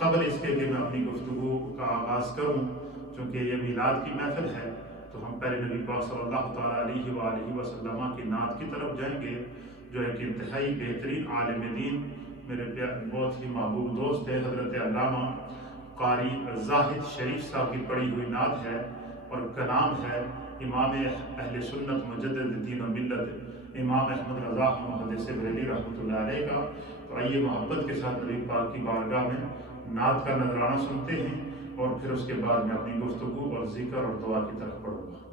قبل اس کے کہ میں اپنی گفتگو کا آغاز کروں، چونکہ یہ میلاد کی محفل ہے، تو ہم پہلے نبی پاک صلی اللہ تعالیٰ علیہ وآلہ وسلم کی نعت کی طرف جائیں گے، جو ایک انتہائی بہترین عالم دین، میرے بہت ہی محبوب دوست ہے حضرت علامہ قاری زاہد شریف صاحب کی پڑھی ہوئی نعت ہے، اور کلام ہے امام اہل سنت مجدد دین و ملت امام احمد رضا محدث بریلوی رحمۃ اللہ علیہ کا۔ تو آئیے محبت کے ساتھ نبی پاک کی بارگاہ میں نعت کا نذرانہ سنتے ہیں، اور پھر اس کے بعد میں اپنی گفتگو اور ذکر اور دعا کی طرف پڑھوں گا۔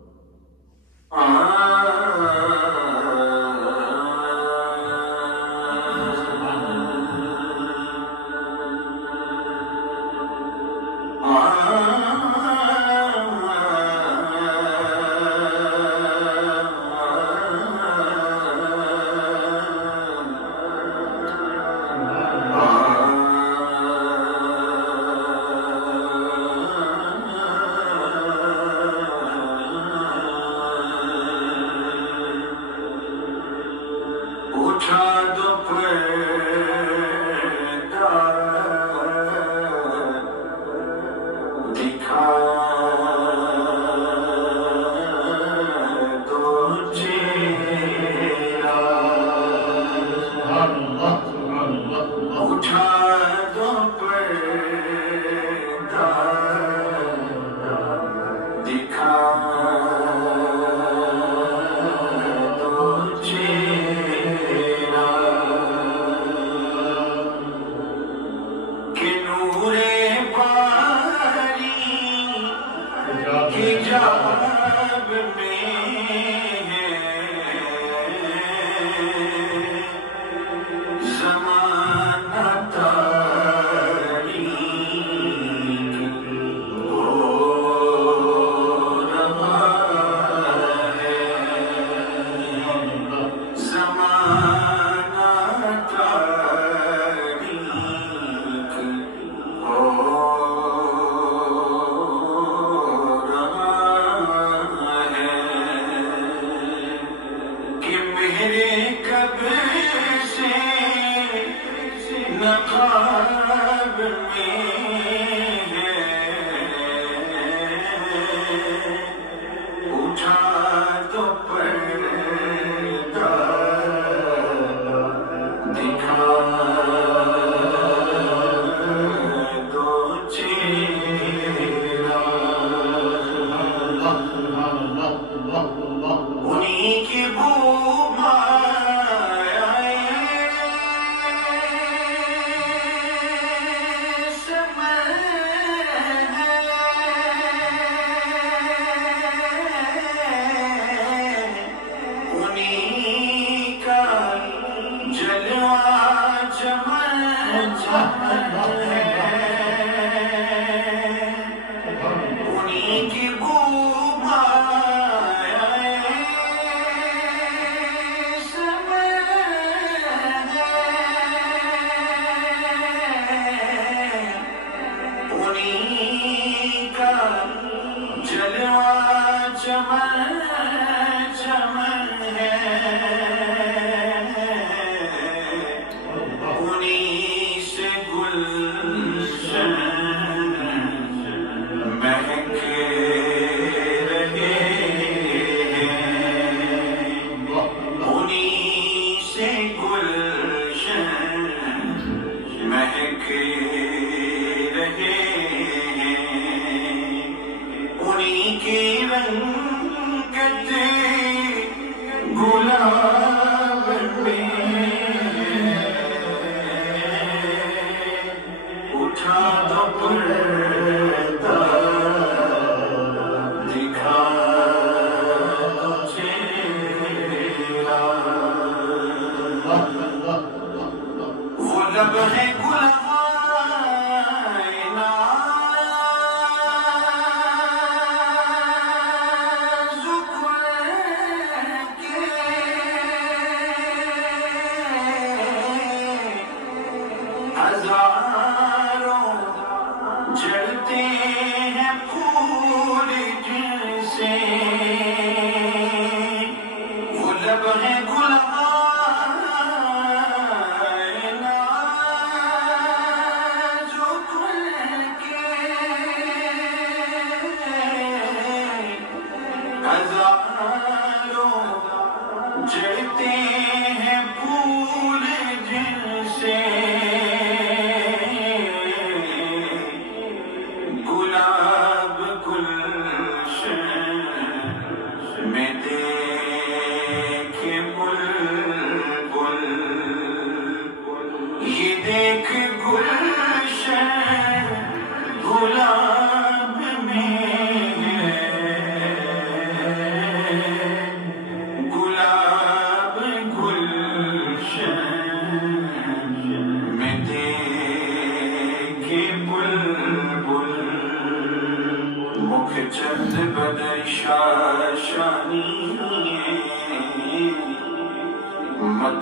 جو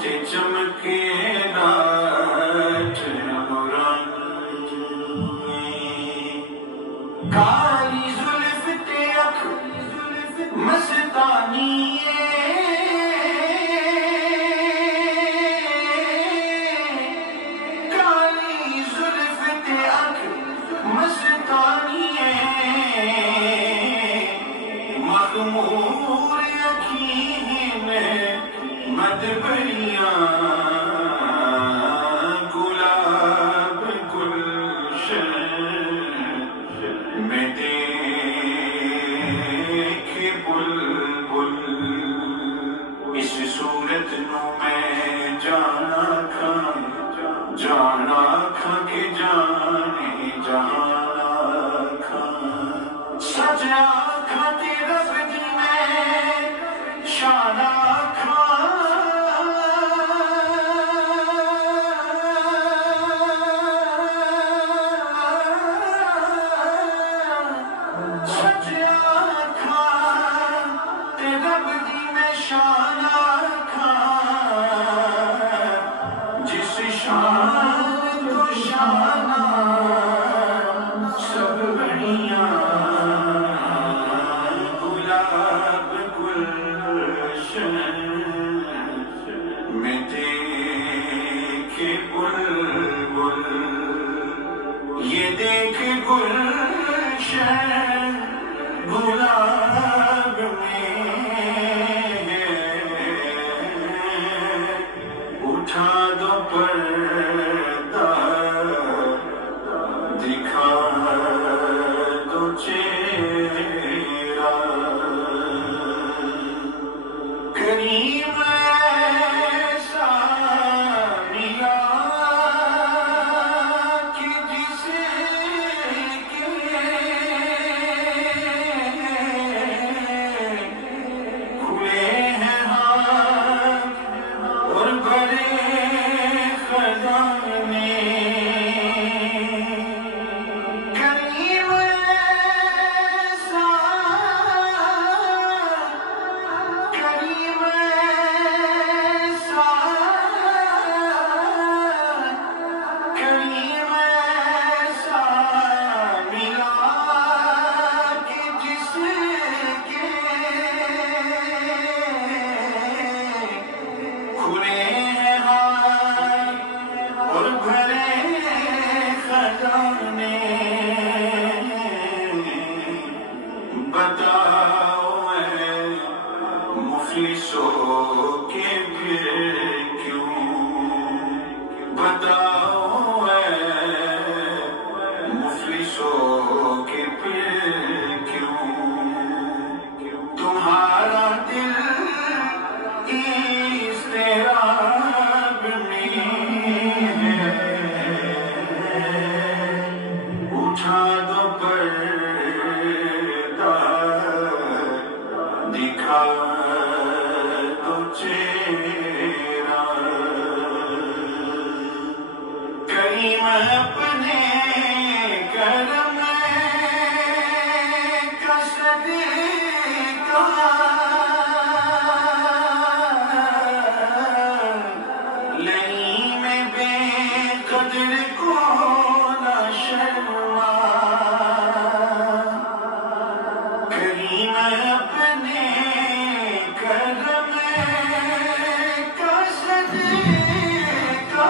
چمکے رات کالی زلف تے اکھ مستانی کالی زلف تے اکھ مستانی مخمور یقین مدبریاں گلاب گلشن میں دیکھ بلبل اس صورت نو میں جانا کھا کے جانے جہانا کھا سجا کھا تیرا بدی میں شانا کھا یہ دیکھ گلشن گلاب میں اٹھا دو پردہ دکھا دو چہرہ کریم ایسا ملا کہ جس کے کھلے ہیں ہاتھ اور بڑے خزانے کریم ایسا کریم ایسا کریم ایسا ملا کہ جس کے کھلے ہیں ہاتھ اور بھرے خزانے بتاؤ اے مفلسوں کے پھر کیوں بتاؤ اے مفلسوں کے پھر کیوں تمہارا دل اضطراب میں ہے اٹھا دو پردہ دکھا دو چہرہ کریم اپنے کرم کا صدقہ لئیم بے قدر کو نہ شرما کریم اپنے کرم کا صدقہ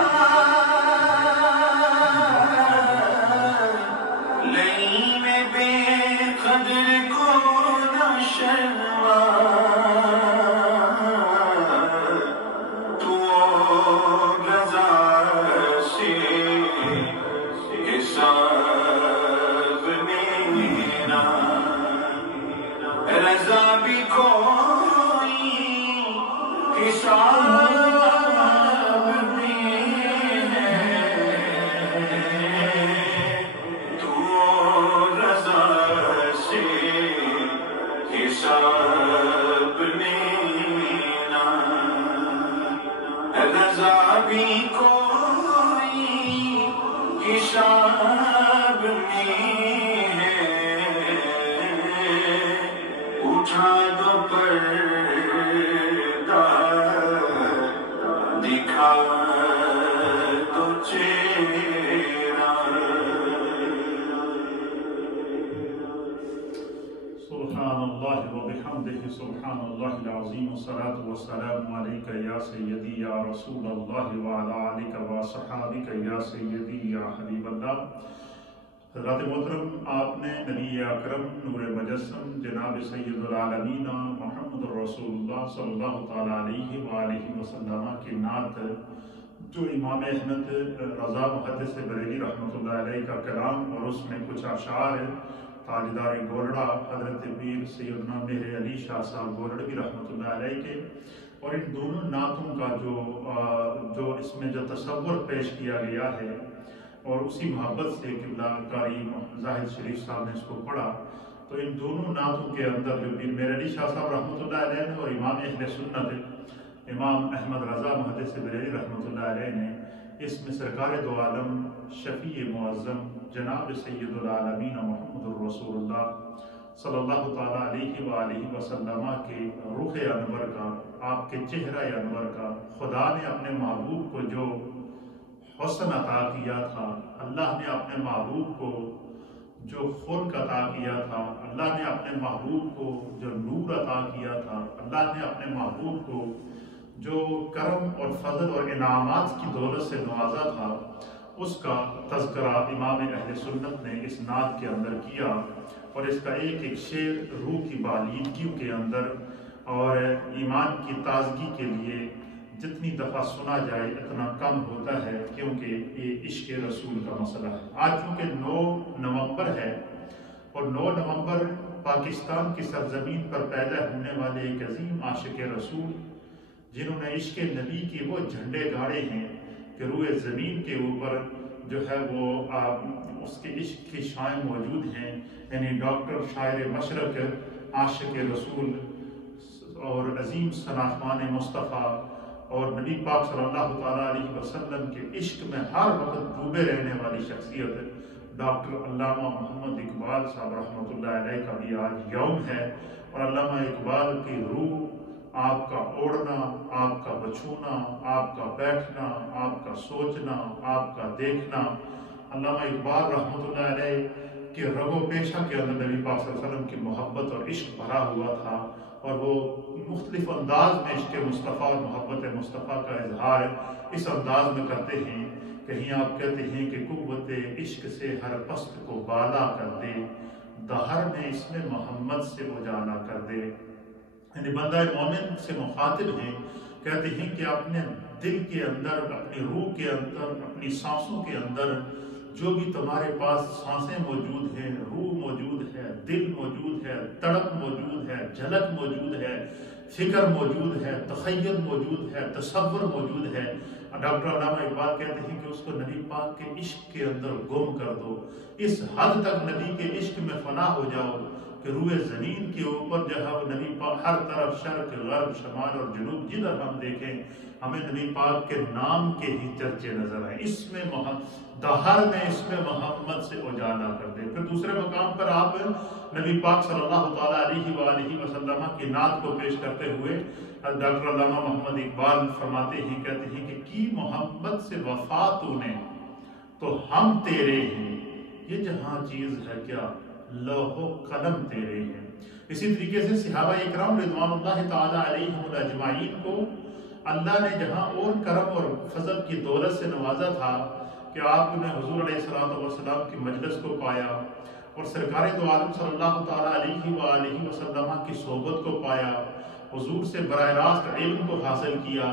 قوله سبحان اللہ العظیم والصلاة والسلام علیک یا سیدی یا رسول اللہ وعلی آلک وصحابک یا سیدی یا حبیب اللہ۔ حضرات محترم، آپ نے نبی اکرم نور مجسم جناب سید العالمین محمد رسول اللہ صلی اللہ تعالیٰ علیہ وآلہ وسلم کی نعت، جو امام احمد رضا محدث بریلی رحمۃ اللہ علیہ کا کلام اور اس میں کچھ اشعار تاجدار گولڑا حضرت پیر سیدنا مہر علی شاہ صاحب گولڑوی رحمۃ اللہ علیہ کے، اور ان دونوں نعتوں کا جو اس میں جو تصور پیش کیا گیا ہے، اور اسی محبت سے قبلہ قاری زاہد شریف صاحب نے اس کو پڑھا، تو ان دونوں نعتوں کے اندر جو پیر مہر علی شاہ صاحب رحمۃ اللہ علیہ نے اور امام اہل سنت امام احمد رضا محدث بریلی رحمۃ اللہ علیہ نے اس میں سرکار دو عالم شفیع معظم جناب سید العالمین محمد الرسول اللہ صلی اللہ تعالیٰ علیہ وآلہ وسلم کے رخ انور کا، آپ کے چہرہ انور کا، خدا نے اپنے محبوب کو جو حسن عطا کیا تھا، اللہ نے اپنے محبوب کو جو خلق عطا کیا تھا، اللہ نے اپنے محبوب کو جو نور عطا کیا تھا، اللہ نے اپنے محبوب کو جو کرم اور فضل اور انعامات کی دولت سے نوازا تھا، اس کا تذکرہ امام اہل سنت نے اس نعت کے اندر کیا، اور اس کا ایک ایک شعر روح کی بالیدگیوں کے اندر اور ایمان کی تازگی کے لیے جتنی دفعہ سنا جائے اتنا کم ہوتا ہے، کیونکہ یہ عشق رسول کا مسئلہ ہے۔ آج چونکہ 9 نومبر ہے، اور 9 نومبر پاکستان کی سرزمین پر پیدا ہونے والے ایک عظیم عاشق رسول، جنہوں نے عشق نبی کے وہ جھنڈے گاڑے ہیں کہ روئے زمین کے اوپر جو ہے وہ اس کے عشق کی شائیں موجود ہیں، یعنی ڈاکٹر شاعر مشرق عاشق رسول اور عظیم شناخوان مصطفیٰ اور نبی پاک صلی اللہ تعالیٰ علیہ وسلم کے عشق میں ہر وقت ڈوبے رہنے والی شخصیت ڈاکٹر علامہ محمد اقبال صاحب رحمۃ اللہ علیہ کا بھی آج یوم ہے، اور علامہ اقبال کی روح، آپ کا اوڑھنا، آپ کا بچھونا، آپ کا بیٹھنا، آپ کا سوچنا، آپ کا دیکھنا، علامہ اقبال رحمۃ اللہ علیہ کے رگ و پیشہ کے اندر نبی پاک صلی اللہ علیہ وسلم کی محبت اور عشق بھرا ہوا تھا، اور وہ مختلف انداز میں عشق مصطفیٰ اور محبت مصطفیٰ کا اظہار اس انداز میں کرتے ہیں۔ کہیں آپ کہتے ہیں کہ قوت عشق سے ہر پست کو بالا کر دے، دہر میں اس میں محمد سے اجالا کر دے۔ یعنی بندہ مومن سے مخاطب ہیں، کہتے ہیں کہ اپنے دل کے اندر، اپنی روح کے اندر، اپنی سانسوں کے اندر جو بھی تمہارے پاس سانسیں موجود ہیں، روح موجود ہے، دل موجود ہے، تڑپ موجود ہے، جھلک موجود ہے، فکر موجود ہے، تخیل موجود ہے، تصور موجود ہے، ڈاکٹر علامہ اقبال کہتے ہیں کہ اس کو نبی پاک کے عشق کے اندر گم کر دو، اس حد تک نبی کے عشق میں فنا ہو جاؤ کہ روئے زمین کے اوپر جو ہے وہ نبی پاک ہر طرف، شرق، غرب، شمال اور جنوب، جدھر ہم دیکھیں ہمیں نبی پاک کے نام کے ہی چرچے نظر آئیں، اس میں دہر میں اس میں محمد سے اجالا کر دے۔ پھر دوسرے مقام پر آپ نبی پاک صلی اللہ تعالیٰ علیہ وآلہ وسلم کی نعت کو پیش کرتے ہوئے ڈاکٹر علامہ محمد اقبال فرماتے ہیں، کہتے ہیں کہ کی محمد سے وفا تو نے تو ہم تیرے ہیں، یہ جہاں چیز ہے کیا لوح و قلم تیرے ہیں۔ اسی طریقے سے صحابہ اکرام رضوان اللہ تعالیٰ علیہم اجمعین کو اللہ نے جہاں اور کرم اور فضل کی دولت سے نوازا تھا کہ آپ نے حضور علیہ السلام کی مجلس کو پایا، اور سرکار دو عالم صلی اللہ تعالیٰ علیہ وآلہ وسلم کی صحبت کو پایا، حضور سے براہ راست علم کو حاصل کیا،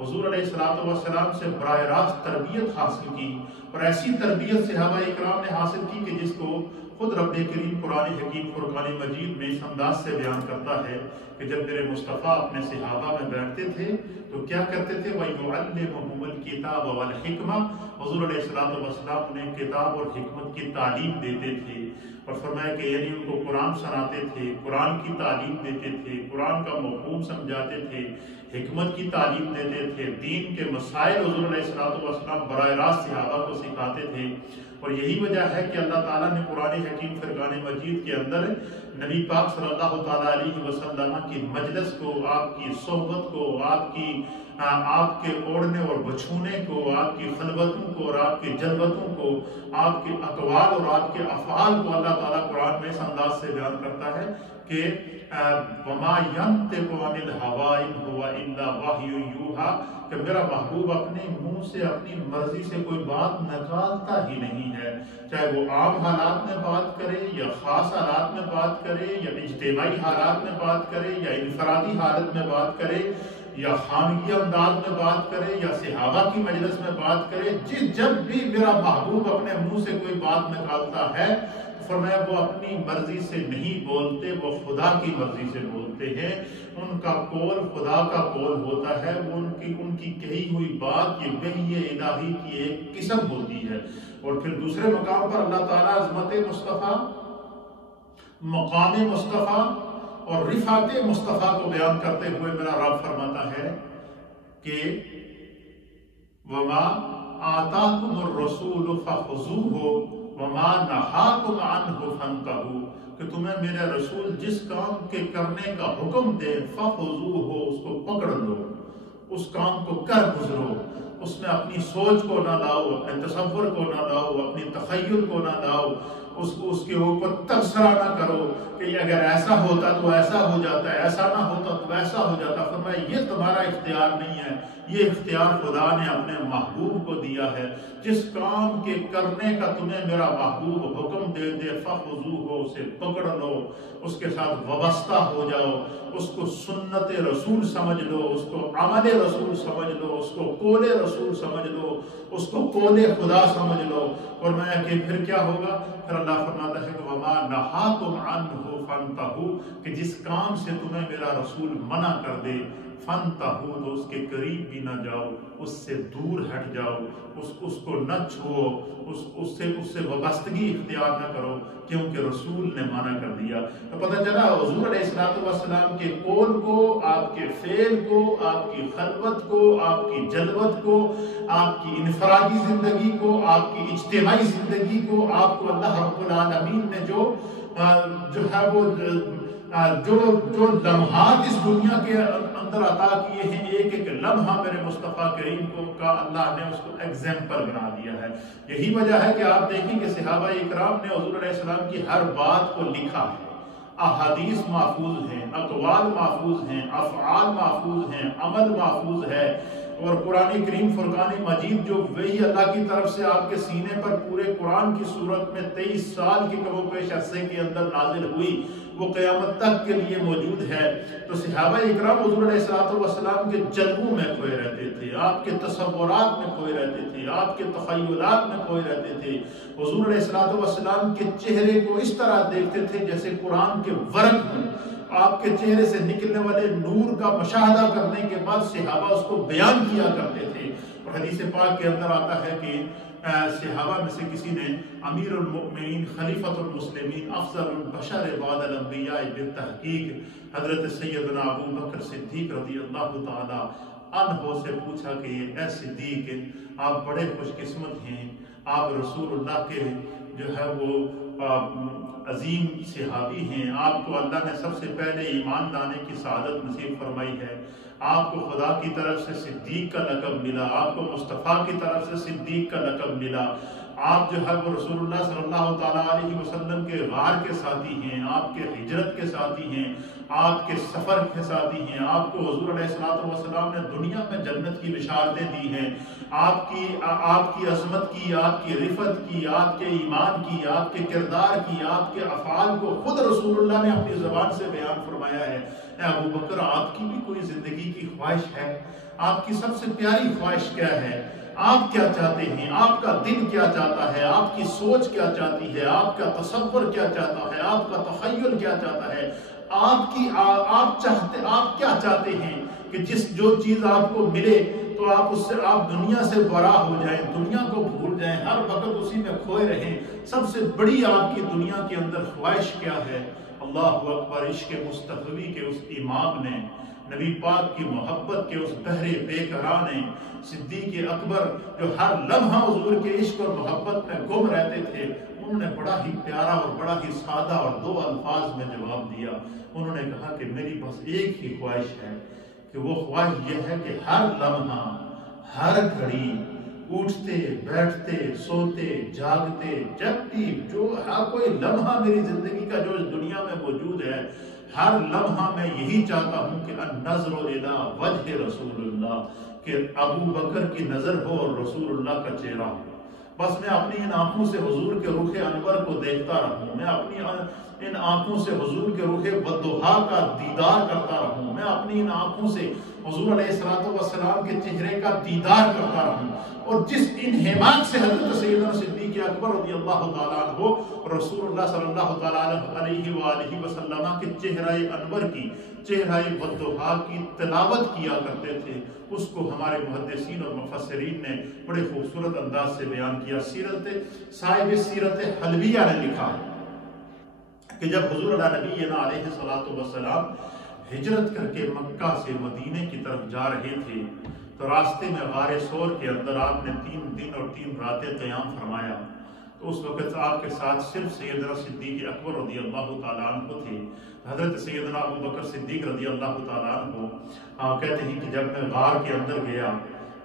حضور علیہ السلام سے براہ راست تربیت حاصل کی، اور ایسی تربیت صحابہ اکرام نے حاصل کی کہ جس کو خود رب کریم قرآن حکیم فرقان مجید میں اس انداز سے بیان کرتا ہے کہ جب میرے مصطفیٰ اپنے صحابہ میں بیٹھتے تھے تو کیا کرتے تھے؟ وَيُعَلِّمُهُمُ الْكِتَابَ وَالْحِكْمَةَ، حضور علیہ السلام انہیں کتاب اور حکمت کی تعلیم دیتے تھے، اور فرمایا کہ یعنی ان کو قرآن سناتے تھے، قرآن کی تعلیم دیتے تھے، قرآن کا مفہوم سمجھاتے تھے، حکمت کی تعلیم دیتے تھے، دین کے مسائل حضور علیہ السلام براہ راست صحابہ کو سکھاتے تھے۔ اور یہی وجہ ہے کہ اللہ تعالیٰ نے قرآن حکیم فرقان مجید کے اندر نبی پاک صلی اللہ تعالیٰ علیہ وسلم کی مجلس کو، آپ کی صحبت کو، آپ کے اوڑھنے اور بچھونے کو، آپ کی خلوتوں کو اور آپ کی جلوتوں کو، آپ کے اقوال اور آپ کے افعال کو اللہ تعالیٰ قرآن میں اس انداز سے بیان کرتا ہے کہ وَمَا يَنْطِقُ عَنِ الْهَوَىٰ إِنْ هُوَ إِلَّا وَحْيٌ يُوحَىٰ کہ میرا محبوب اپنے منہ سے اپنی مرضی سے کوئی بات نکالتا ہی نہیں ہے، چاہے وہ عام حالات میں بات کرے یا خاص حالات میں بات کرے یا اجتماعی حالات میں بات کرے یا انفرادی حالت میں بات کرے یا خانگی انداز میں بات کرے یا صحابہ کی مجلس میں بات کرے، جب بھی میرا محبوب اپنے منہ سے کوئی بات نکالتا ہے فرمایا وہ اپنی مرضی سے نہیں بولتے، وہ خدا کی مرضی سے بولتے ہیں، ان کا قول خدا کا قول ہوتا ہے، وہ ان کی کہی ہوئی بات یہ وحی الہی کی ایک قسم ہوتی ہے۔ اور پھر دوسرے مقام پر اللہ تعالیٰ عظمت مصطفیٰ، مقام مصطفیٰ اور رفعت مصطفیٰ کو بیان کرتے ہوئے میرا رب فرماتا ہے کہ وَمَا آتَاكُمُ الرَّسُولُ فَخُذُوهُ وَمَا نَهَاكُمْ عَنْهُ فَانْتَهُوا کہ تمہیں میرا رسول جس کام کے کرنے کا حکم دے فَخُذُوهُ اس کو پکڑ لو، اس کام کو کر گزرو، اس میں اپنی سوچ کو نہ لاؤ، اپنے تصور کو نہ لاؤ، اپنی تخیل کو نہ لاؤ، اس کے اوپر تبصرہ نہ کرو کہ اگر ایسا ہوتا تو ایسا ہو جاتا ہے، ایسا نہ ہوتا تو ایسا ہو جاتا۔ فرمایا یہ تمہارا اختیار نہیں ہے، یہ اختیار خدا نے اپنے محبوب کو دیا ہے۔ جس کام کے کرنے کا تمہیں میرا محبوب حکم دے دے فَخُذُوهُ اسے پکڑ لو، اس کے ساتھ وابستہ ہو جاؤ، اس کو سنت رسول سمجھ لو، اس کو عمل رسول سمجھ لو، اس کو قول رسول سمجھ لو، اس کو قول خدا سمجھ لو۔ اور میں کہ پھر کیا ہوگا؟ پھر اللہ فرماتا ہے کہ وَمَا نَهَاكُمْ عَنْهُ فَانْتَهُوا کہ جس کام سے تمہیں میرا رسول منع کر دے فَانْتَهُوا تو اس کے قریب بھی نہ جاؤ، اس سے دور ہٹ جاؤ، اس کو نہ چھوؤ، اس سے وابستگی اختیار نہ کرو، کیونکہ رسول نے منع کر دیا۔ تو پتہ چلا حضور علیہ السلام کے قول کو، آپ کے فعل کو، آپ کی خلوت کو، آپ کی جلوت کو، آپ کی انفرادی زندگی کو، آپ کی اجتماعی زندگی کو، آپ کو اللہ رب العالمین نے جو ہے وہ جو لمحات اس دنیا کے اندر عطا کیے ہیں، ایک ایک لمحہ میرے مصطفیٰ کریم کو کا اللہ نے اس کو ایگزامپل بنا دیا ہے۔ یہی وجہ ہے کہ آپ دیکھیں کہ صحابہ اکرام نے حضور علیہ السلام کی ہر بات کو لکھا ہے، احادیث محفوظ ہیں، اقوال محفوظ ہیں، افعال محفوظ ہیں، عمل محفوظ ہے۔ اور قرآن کریم فرقان مجید جو وحی اللہ کی طرف سے آپ کے سینے پر پورے قرآن کی صورت میں 23 سال کی کم و بیش عرصے کے اندر نازل ہوئی، وہ قیامت تک کے لیے موجود ہے۔ تو صحابہ اکرام حضور علیہ السلام کے جلووں میں کھوئے رہتے تھے، آپ کے تصورات میں کھوئے رہتے تھے، آپ کے تخیلات میں کھوئے رہتے تھے۔ حضور علیہ السلام کے چہرے کو اس طرح دیکھتے تھے جیسے قرآن کے ورق ہوں۔ آپ کے چہرے سے نکلنے والے نور کا مشاہدہ کرنے کے بعد صحابہ اس کو بیان کیا کرتے تھے۔ اور حدیث پاک کے اندر آتا ہے کہ صحابہ میں سے کسی نے امیر المؤمنین خلیفۃ المسلمین افضل البشر بعد الانبیاء بالتحقیق حضرت سیدنا ابو بکر صدیق رضی اللہ تعالی عنہ سے پوچھا کہ اے صدیق آپ بڑے خوش قسمت ہیں، آپ رسول اللہ کے جو ہے وہ عظیم صحابی ہیں، آپ کو اللہ نے سب سے پہلے ایمان لانے کی سعادت نصیب فرمائی ہے، آپ کو خدا کی طرف سے صدیق کا لقب ملا، آپ کو مصطفیٰ کی طرف سے صدیق کا لقب ملا، آپ جو ہے وہ رسول اللہ صلی اللہ تعالیٰ علیہ وسلم کے غار کے ساتھی ہیں، آپ کے ہجرت کے ساتھی ہیں، آپ کے سفر کے ساتھی ہیں، آپ کو حضور علیہ السلام نے دنیا میں جنت کی بشارتیں دی ہیں، آپ کی عظمت کی، آپ کی رفت کی، آپ کے ایمان کی، آپ کے کردار کی، آپ کے افعال کو خود رسول اللہ نے اپنی زبان سے بیان فرمایا ہے۔ اے ابو بکر آپ کی بھی کوئی زندگی کی خواہش ہے؟ آپ کی سب سے پیاری خواہش کیا ہے؟ آپ کیا چاہتے ہیں؟ آپ کا دل کیا چاہتا ہے؟ آپ کی سوچ کیا چاہتی ہے؟ آپ کا تصور کیا چاہتا ہے؟ آپ کا تخیل کیا چاہتا ہے؟ آپ کیا چاہتے ہیں کہ جو چیز آپ کو ملے تو آپ دنیا سے برا ہو جائیں، دنیا کو بھول جائیں، ہر وقت اسی میں کھوئے رہیں؟ سب سے بڑی آپ کی دنیا کے اندر خواہش کیا ہے؟ اللہ اکبر! عشق مصطفی کے اس امام نے نبی پاک کی محبت کے اس بحر بے قرار نے صدیق اکبر جو ہر لمحہ حضور کے عشق اور محبت میں گم رہتے تھے، انہوں نے بڑا ہی پیارا اور بڑا ہی سادہ اور 2 الفاظ میں جواب دیا۔ انہوں نے کہا کہ میری بس ایک ہی خواہش ہے، کہ وہ خواہش یہ ہے کہ ہر لمحہ ہر گھڑی اٹھتے بیٹھتے سوتے جاگتے جب بھی جو ہر کوئی لمحہ میری زندگی کا جو اس دنیا میں موجود ہے، ہر لمحہ میں یہی چاہتا ہوں کہ النظر الی وجہ رسول اللہ، کہ ابو بکر کی نظر ہو اور رسول اللہ کا چہرہ ہو۔ بس میں اپنی ان آنکھوں سے حضور کے رخ انور کو دیکھتا رہوں، میں اپنی ان آنکھوں سے حضور کے رخ والضحیٰ کا دیدار کرتا رہوں، میں اپنی ان آنکھوں سے حضور علیہ السلام کے چہرے کا دیدار کرتا رہوں، اور جس انہماک سے حضرت سیدنا صدیق اکبر رضی اللہ تعالیٰ عنہ رسول اللہ صلی اللہ تعالیٰ علیہ وآلہ وسلم کے چہرہ انور کی، چہرہ والضحیٰ کی تلاوت کیا کرتے تھے، اس کو ہمارے محدثین اور مفسرین نے بڑے خوبصورت انداز سے بیان کیا۔ صاحب سیرت حلویہ نے لکھا کہ جب حضور نبینا علیہ السلام ہجرت کر کے مکہ سے مدینے کی طرف جا رہے تھے، تو راستے میں غار ثور کے اندر آپ نے 3 دن اور 3 راتیں قیام فرمایا۔ تو اس وقت آپ کے ساتھ صرف سیدنا صدیق اکبر رضی اللہ تعالیٰ عنہ تھے۔ حضرت سیدنا ابو بکر صدیق رضی اللہ تعالیٰ عنہ آپ کہتے ہیں کہ جب میں غار کے اندر گیا،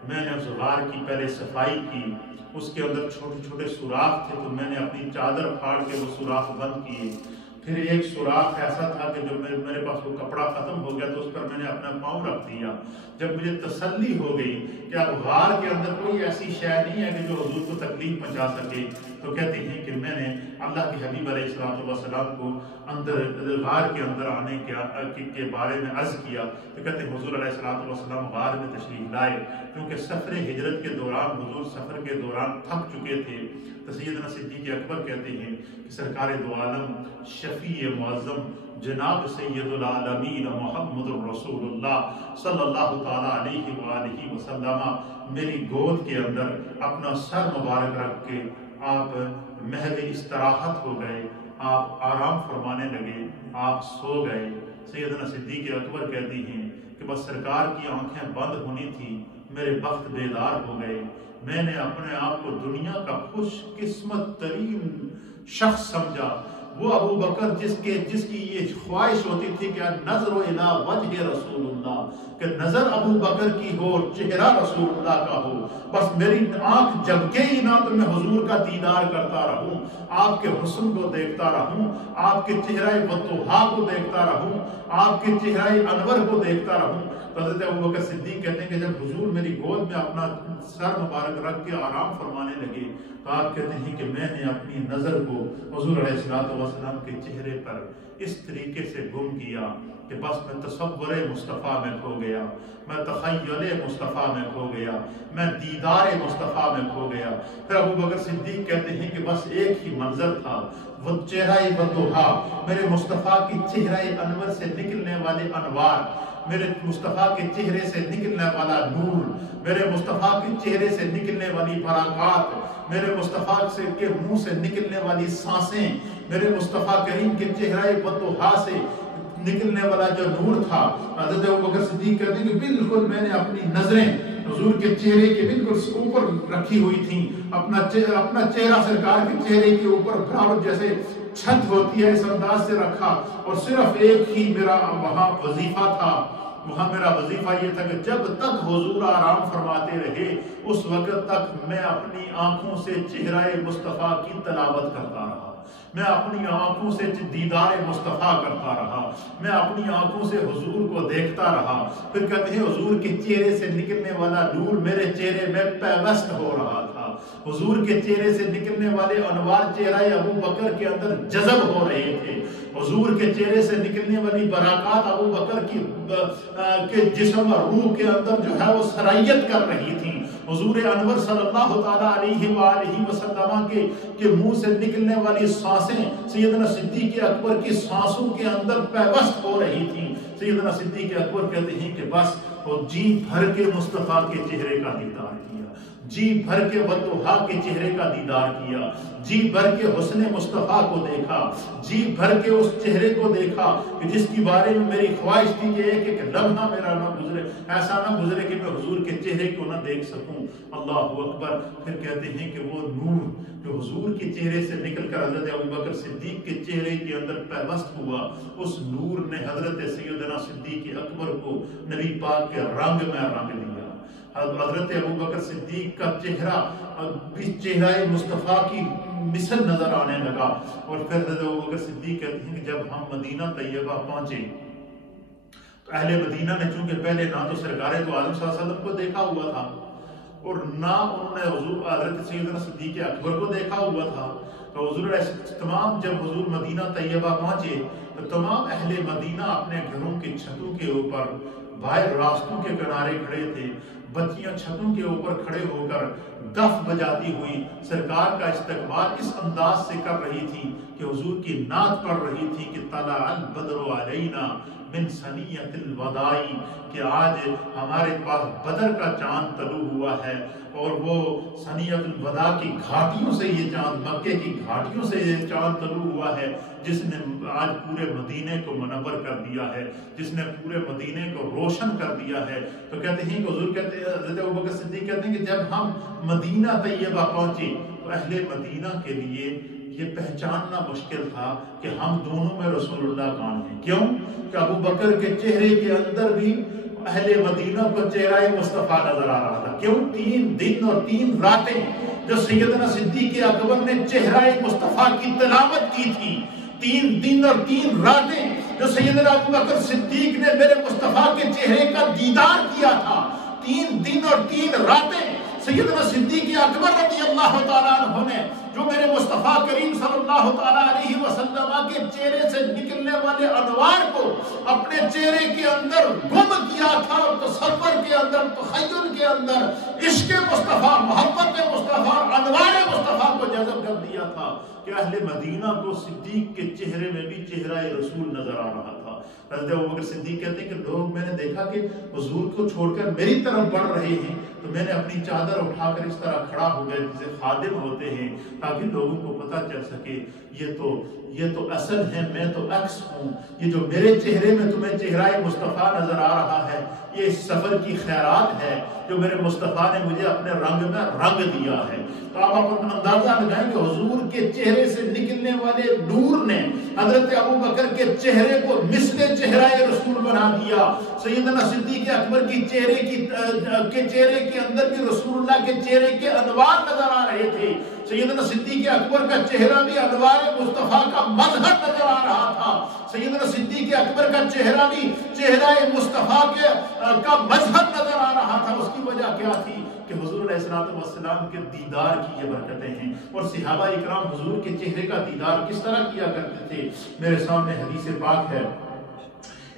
میں نے اس غار کی پہلے صفائی کی، اس کے اندر چھوٹے چھوٹے سوراخ تھے، تو میں نے اپنی چادر پھاڑ کے وہ سوراخ بند کیے۔ پھر ایک سوراخ ایسا تھا کہ جب میرے پاس وہ کپڑا ختم ہو گیا تو اس پر میں نے اپنا پاؤں رکھ دیا۔ جب مجھے تسلی ہو گئی کہ اب غار کے اندر کوئی ایسی شے نہیں ہے کہ جو حضور کو تکلیف پہنچا سکے، تو کہتے ہیں کہ میں نے اللہ کے حبیب علیہ السلام کو غار کے اندر آنے کے بارے میں عرض کیا، تو کہتے ہیں حضور علیہ السلام غار میں تشریف لائے، کیونکہ سفر ہجرت کے دوران حضور سفر کے دوران تھک چکے تھے۔ تو سیدنا صدیق اکبر کہتے ہیں کہ سرکار دو عالم شفیع معظم جناب سید العالمین محمد الرسول اللہ صلی اللہ تعالیٰ علیہ وآلہ وسلم میری گود کے اندر اپنا سر مبارک رکھ کے آپ محل استراحت ہو گئے، آپ آرام فرمانے لگے، آپ سو گئے۔ سیدنا صدیق اکبر کہتی ہیں کہ بس سرکار کی آنکھیں بند ہونی تھی، میرے بخت بیدار ہو گئے، میں نے اپنے آپ کو دنیا کا خوش قسمت ترین شخص سمجھا۔ وہ ابو بکر جس کی یہ خواہش ہوتی تھی کہ نظر الی وجہ رسول اللہ، کہ نظر ابو بکر کی ہو اور چہرہ رسول اللہ کا ہو، بس میری آنکھ جھپکے ہی نہ تو میں حضور کا دیدار کرتا رہوں، آپ کے حسن کو دیکھتا رہوں، آپ کے چہرہ والضحیٰ کو دیکھتا رہوں، آپ کے چہرہ انور کو دیکھتا رہوں۔ حضرت ابو بکر صدیق کہتے ہیں کہ جب حضور میری گود میں اپنا سر مبارک رکھ کے آرام فرمانے لگے، تو آپ کہتے ہیں کہ میں نے اپنی نظر کو حضور علیہ السلام کے چہرے پر اس طریقے سے گم کیا کہ بس میں تصور مصطفیٰ میں کھو گیا، میں تخیل مصطفیٰ میں کھو گیا، میں دیدار مصطفیٰ میں کھو گیا۔ پھر ابو بکر صدیق کہتے ہیں کہ بس ایک ہی منظر تھا، وہ چہرہ والضحیٰ، میرے مصطفیٰ کی چہرہ انور سے نکلنے والے انوار، میرے مصطفیٰ کے چہرے سے نکلنے والا نور، میرے مصطفیٰ کے چہرے سے نکلنے والی برکات، میرے مصطفیٰ کے منہ سے نکلنے والی سانسیں، میرے مصطفیٰ کریم کے چہرہ والضحیٰ سے نکلنے والا جو نور تھا۔ حضرت ابوبکر صدیق کہتے ہیں کہ بالکل میں نے اپنی نظریں حضور کے چہرے کے بالکل اوپر رکھی ہوئی تھیں، اپنا چہرہ سرکار کے چہرے کے اوپر برابر جیسے چھت ہوتی ہے اس انداز سے رکھا، اور صرف ایک ہی میرا وہاں وظیفہ تھا، وہاں میرا وظیفہ یہ تھا کہ جب تک حضور آرام فرماتے رہے اس وقت تک میں اپنی آنکھوں سے چہرہ مصطفیٰ کی تلاوت کرتا رہا، میں اپنی آنکھوں سے دیدار مصطفیٰ کرتا رہا، میں اپنی آنکھوں سے حضور کو دیکھتا رہا۔ پھر کہتے ہیں حضور کے چہرے سے نکلنے والا نور میرے چہرے میں پیوست ہو رہا تھا، حضور کے چہرے سے نکلنے والے انوار چہرہ ابو بکر کے اندر جذب ہو رہے تھے، حضور کے چہرے سے نکلنے والی برکات ابو بکر کے جسم اور روح کے اندر جو ہے وہ سرایت کر رہی تھی۔ حضور انور صلی اللہ تعالیٰ علیہ وآلہ وسلم کے منہ سے نکلنے والی سانسیں سیدنا صدیق اکبر کی سانسوں کے اندر پیوست ہو رہی تھیں۔ سیدنا صدیق اکبر کہتے ہیں کہ بس وہ جی بھر کے مصطفیٰ کے چہرے کا دیدار کیا، جی بھر کے وضحا کے چہرے کا دیدار کیا، جی بھر کے حسن مصطفیٰ کو دیکھا، جی بھر کے اس چہرے کو دیکھا کہ جس کی بارے میں میری خواہش تھی کہ ایک لمحہ میرا نہ گزرے، ایسا نہ گزرے کہ میں حضور کے چہرے کو نہ دیکھ سکوں۔ اللہ اکبر۔ پھر کہتے ہیں کہ وہ نور جو حضور کے چہرے سے نکل کر حضرت ابوبکر صدیق کے چہرے کے اندر پیوست ہوا، اس نور نے حضرت سیدنا صدیق اکبر کو نبی پاک کے رنگ میں رنگ دیا۔ حضرت ابوبکر صدیق کا چہرہ چہرہ مصطفیٰ کی مثل نظر آنے لگا۔ اور پھر حضرت ابوبکر صدیق کہتے ہیں کہ جب ہم مدینہ طیبہ پہنچے تو اہل مدینہ نے چونکہ پہلے نہ تو سرکار تو عالم صلی اللہ علیہ وسلم کو دیکھا ہوا تھا اور نہ انہوں نے حضور حضرت سیدنا صدیق اکبر کو دیکھا ہوا تھا، تو حضور تمام جب حضور مدینہ طیبہ پہنچے تو تمام اہل مدینہ اپنے گھروں کی چھتوں کے اوپر باہر راستوں کے کنارے کھڑے تھے، بچیاں چھتوں کے اوپر کھڑے ہو کر دف بجاتی ہوئی سرکار کا استقبال اس انداز سے کر رہی تھی کہ حضور کی نعت پڑھ رہی تھی کہ طلع البدر علینا من ثنیۃ الوداع، کہ آج ہمارے پاس بدر کا چاند طلوع ہوا ہے، اور وہ ثنیۃ الوداع کی گھاٹیوں سے یہ چاند، مکے کی گھاٹیوں سے یہ چاند طلوع ہوا ہے جس نے آج پورے مدینے کو منور کر دیا ہے، جس نے پورے مدینے کو روشن کر دیا ہے۔ تو کہتے ہیں کہ حضور کہتے ہیں، حضرت ابوبکر صدیق کہتے ہیں کہ جب ہم مدینہ طیبہ پہنچے تو اہل مدینہ کے لیے یہ پہچاننا مشکل تھا کہ ہم دونوں میں رسول اللہ کون ہیں۔ کیوں کہ ابوبکر کے چہرے کے اندر بھی اہل مدینہ کو چہرہ مصطفیٰ نظر آ رہا تھا۔ کیوں؟ 3 دن اور 3 راتیں جو سیدنا صدیق اکبر نے چہرہ مصطفیٰ کی تلاوت کی تھی، 3 دن اور 3 راتیں جو سیدنا ابوبکر صدیق نے میرے مصطفیٰ کے چہرے کا دیدار کیا تھا، 3 دن اور 3 راتیں سیدنا صدیق اکبر رضی اللہ تعالیٰ عنہ نے جو میرے مصطفیٰ کریم صلی اللہ تعالیٰ علیہ وسلم کے چہرے سے نکلنے والے انوار کو اپنے چہرے کے اندر گم کیا تھا، اور تصور کے اندر، تخیل کے اندر عشق مصطفیٰ، محبت مصطفیٰ، انوار مصطفیٰ کو جذب کر دیا تھا کہ اہل مدینہ کو صدیق کے چہرے میں بھی چہرہ رسول نظر آ رہا تھا۔ حضرت ابوبکر صدیق کہتے ہیں کہ لوگ، میں نے دیکھا کہ حضور کو چھوڑ کر میری طرف بڑھ رہے ہیں، تو میں نے اپنی چادر اٹھا کر اس طرح کھڑا ہو گیا جیسے خادم ہوتے ہیں، تاکہ لوگوں کو پتہ چل سکے یہ تو اصل ہے، میں تو عکس ہوں، یہ جو میرے چہرے میں تمہیں چہرہ مصطفیٰ نظر آ رہا ہے یہ اس سفر کی خیرات ہے جو میرے مصطفیٰ نے مجھے اپنے رنگ میں رنگ دیا ہے۔ تو آپ اندازہ لگائیں کہ حضور کے چہرے سے نکلنے والے نور نے حضرت ابوبکر کے چہرے کو مثل چہرہ رسول بنا دیا۔ سیدنا صدیق اکبر کی چہرے کے اندر بھی رسول اللہ کے چہرے کے انوار نظر آ رہے تھے۔ سیدنا صدیق اکبر کا چہرہ بھی انوار مصطفیٰ کا مظہر نظر آ رہا تھا۔ سیدنا صدیق اکبر کا چہرہ بھی چہرہ مصطفیٰ کا مظہر نظر آ رہا تھا۔ اس کی وجہ کیا تھی کہ حضور علیہ السلام کے دیدار کی یہ برکتیں ہیں۔ اور صحابہ اکرام حضور کے چہرے کا دیدار کس طرح کیا کرتے تھے؟ میرے سامنے حدیث پاک ہے،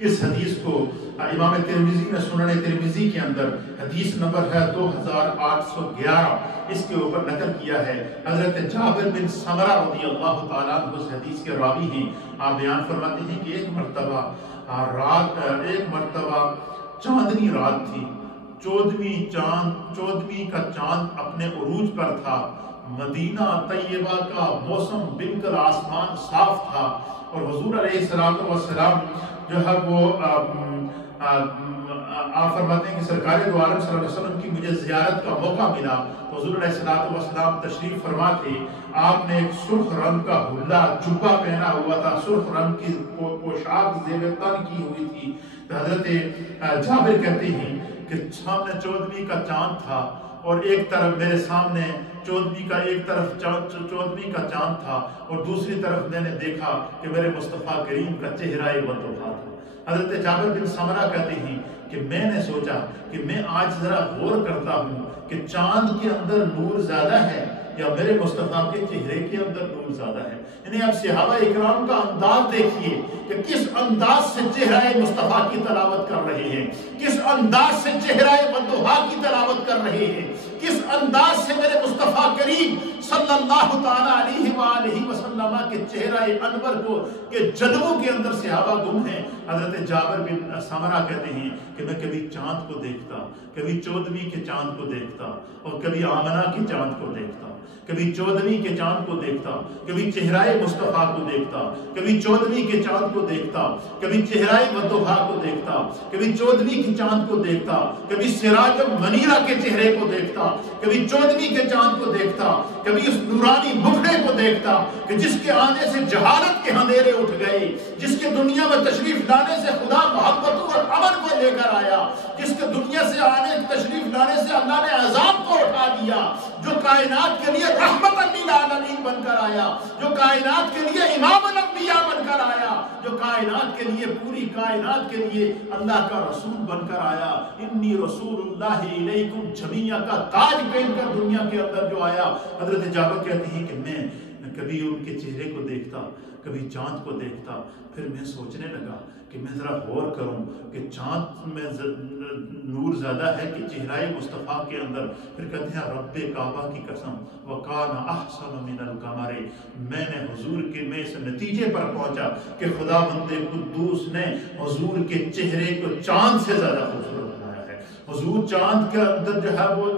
اس حدیث کو امام ترمذی نے سنن ترمذی کے اندر حدیث نمبر ہے 2811، اس کے اوپر نقل کیا ہے۔ حضرت جابر بن سمرہ رضی اللہ تعالیٰ عنہ اس حدیث کے راوی ہیں۔ آپ بیان فرماتے ہیں کہ ایک مرتبہ چاندنی رات تھی، 14ویں کا چاند اپنے عروج پر تھا، مدینہ طیبہ کا موسم بالکل آسمان صاف تھا، اور حضور علیہ السلام جو ہے وہ آپ فرماتے ہیں کہ سرکار دو عالم صلی اللہ علیہ وسلم کی مجھے زیارت کا موقع ملا تو حضور علیہ السلام تشریف فرما تھے۔ آپ نے ایک سرخ رنگ کا حلہ جبہ پہنا ہوا تھا، سرخ رنگ کی پوشاک زیب تن کی ہوئی تھی۔ حضرت جابر کہتے ہیں کہ سامنے 14ویں کا چاند تھا، اور ایک طرف میرے سامنے 14ویں کا چاند تھا، اور دوسری طرف میں نے دیکھا کہ میرے مصطفیٰ کریم کا چہرہ وضحا تھا۔ حضرت جابر بن سمرہ کہتے ہیں کہ میں نے سوچا کہ میں آج ذرا غور کرتا ہوں کہ چاند کے اندر نور زیادہ ہے یا میرے مصطفیٰ کے چہرے کے اندر نور زیادہ ہے۔ یعنی آپ صحابہ اکرام کا انداز دیکھیے کہ کس انداز سے چہرہ مصطفیٰ کی تلاوت کر رہے ہیں، کس انداز سے چہرہ وضحا کی تلاوت کر رہے ہیں، کس انداز سے میرے مصطفیٰ کریم صلی صلی اللہ تعالیٰ علیہ وآلہ وسلم کے چہرہ انور کو کہ جدوں کے اندر صحابہ گم ہیں. حضرت جابر بن سمرہ کہتے ہیں کہ میں کبھی چاند کو دیکھتا, کبھی 14ویں کے چاند کو دیکھتا, اور کبھی آمنہ کے چاند کو دیکھتا, کبھی 14ویں کے چاند کو دیکھتا, کبھی چہرہ مصطفیٰ کو دیکھتا, کبھی 14ویں کے چاند کو دیکھتا, کبھی چہرہ ودھا کو دیکھتا, کبھی 14ویں کے چاند کو دیکھتا, کبھی سراج منیرہ کے چہرے کو دیکھتا, کبھی 14ویں کے چاند کو دیکھتا, کبھی اس نورانی مکھڑے کو دیکھتا کہ جس کے آنے سے جہالت کے اندھیرے اٹھ گئے, جس کے دنیا میں تشریف لانے سے خدا محبت اور امن کو لے کر آیا, جس کے دنیا سے آنے تشریف لانے سے اللہ نے عذاب کو اٹھا دیا, جو کائنات کے لیے رحمت للعالمین بن کر آیا, جو کائنات کے لیے امام الانبیاء بن کر آیا, جو کائنات کے لیے پوری کائنات کے لیے اللہ کا رسول بن کر آیا. انی رسول اللہ علیکم جمیعا کا تاج پہن کر دنیا کے اندر جو آیا. حضرت جابر کہتے ہیں کہ میں کبھی ان کے چہرے کو دیکھتا, کبھی چاند کو دیکھتا, پھر میں سوچنے لگا کہ میں ذرا غور کروں کہ چاند میں نور زیادہ ہے کہ چہرہ مصطفیٰ کے اندر. پھر کہتے ہیں رب کعبہ کی قسم وَكَانَ أَحْسَنُ مِنَ الْقَمَرِ, میں نے حضور کے میں اس نتیجے پر پہنچا کہ خدا بند قدوس نے حضور کے چہرے کو چاند سے زیادہ خوبصورت بنایا ہے. حضور چاند کے اندر جو ہے وہ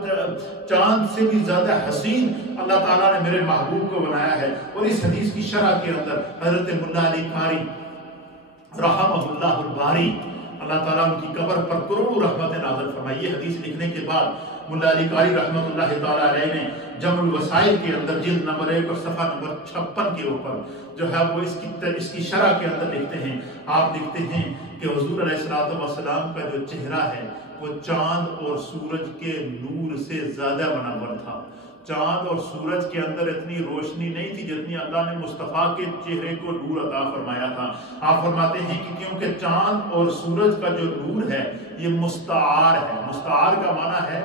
چاند سے بھی زیادہ حسین اللہ تعالیٰ نے میرے محبوب کو بنایا ہے. اور اس حدیث کی شرح کے اندر حضرت ملا علی قاری رحمہ اللہ الباری, اللہ تعالیٰ ان کی قبر پر کروڑوں رحمت نازل فرمائی. یہ حدیث لکھنے کے بعد ملا علی قاری رحمت اللہ تعالیٰ علیہ نے جمع الوسائل کے اندر جلد نمبر 1 اور صفحہ نمبر 56 کے اوپر جو ہے وہ اس کی شرح کے اندر لکھتے ہیں. آپ لکھتے ہیں کہ حضور علیہ السلام کا جو چہرہ ہے وہ چاند اور سورج کے نور سے زیادہ منور تھا. چاند اور سورج کے اندر اتنی روشنی نہیں تھی جتنی اللہ نے مصطفیٰ کے چہرے کو نور عطا فرمایا تھا. آپ فرماتے ہیں کہ کیونکہ چاند اور سورج کا جو نور ہے یہ مستعار ہے. مستعار کا معنی ہے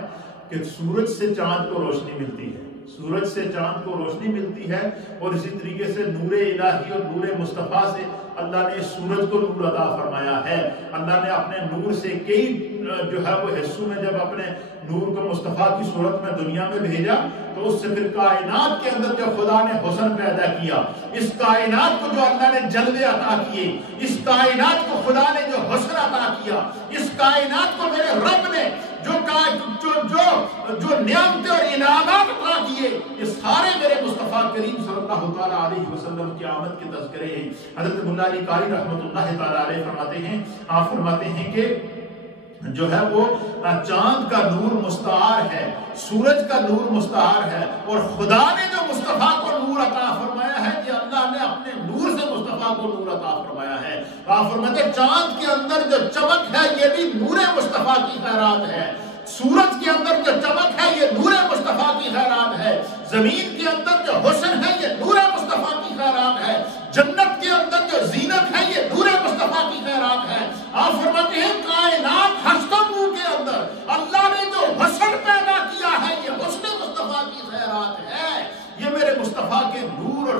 کہ سورج سے چاند کو روشنی ملتی ہے, سورج سے چاند کو روشنی ملتی ہے, اور اسی طریقے سے نور الہی اور نور مصطفیٰ سے اللہ نے سورج کو نور عطا فرمایا ہے. اللہ نے اپنے نور سے کئی جو ہے وہ حصوں میں جب اپنے نور کو مصطفیٰ کی صورت میں دنیا میں بھیجا تو اس سے پھر کائنات کے اندر جو خدا نے حسن پیدا کیا, اس کائنات کو جو اللہ نے جلوے عطا کیے, اس کائنات کو خدا نے جو حسن عطا کیا, اس کائنات کو میرے رب نے جو نعمتیں اور انعامات عطا کیے, یہ سارے میرے مصطفیٰ کریم صلی اللہ تعالیٰ علیہ وسلم کی آمد کے تذکرے ہیں. حضرت ملا علی قاری رحمت اللہ تعالیٰ علیہ فرماتے ہیں, آپ فرماتے ہیں کہ جو ہے وہ چاند کا نور مستعار ہے, سورج کا نور مستعار ہے, اور خدا نے جو مصطفیٰ کو نور عطا فرمایا ہے یہ اللہ نے اپنے نور سے مصطفیٰ کو نور عطا فرمایا ہے. آپ فرماتے ہیں چاند کے اندر جو چمک ہے یہ بھی نور مصطفیٰ کی خیرات ہے, سورج کے اندر جو چمک ہے یہ نور مصطفیٰ کی خیرات ہے, زمین کے اندر جو حسن ہے یہ نور مصطفیٰ کی خیرات ہے, جنت کے اندر جو زینت ہے یہ نور مصطفیٰ کی خیرات ہے. آپ فرماتے ہیں کائنات ہستوں کے اندر اللہ نے جو حسن پیدا کیا ہے یہ حسن مصطفیٰ کی خیرات ہے. یہ میرے مصطفیٰ کے نور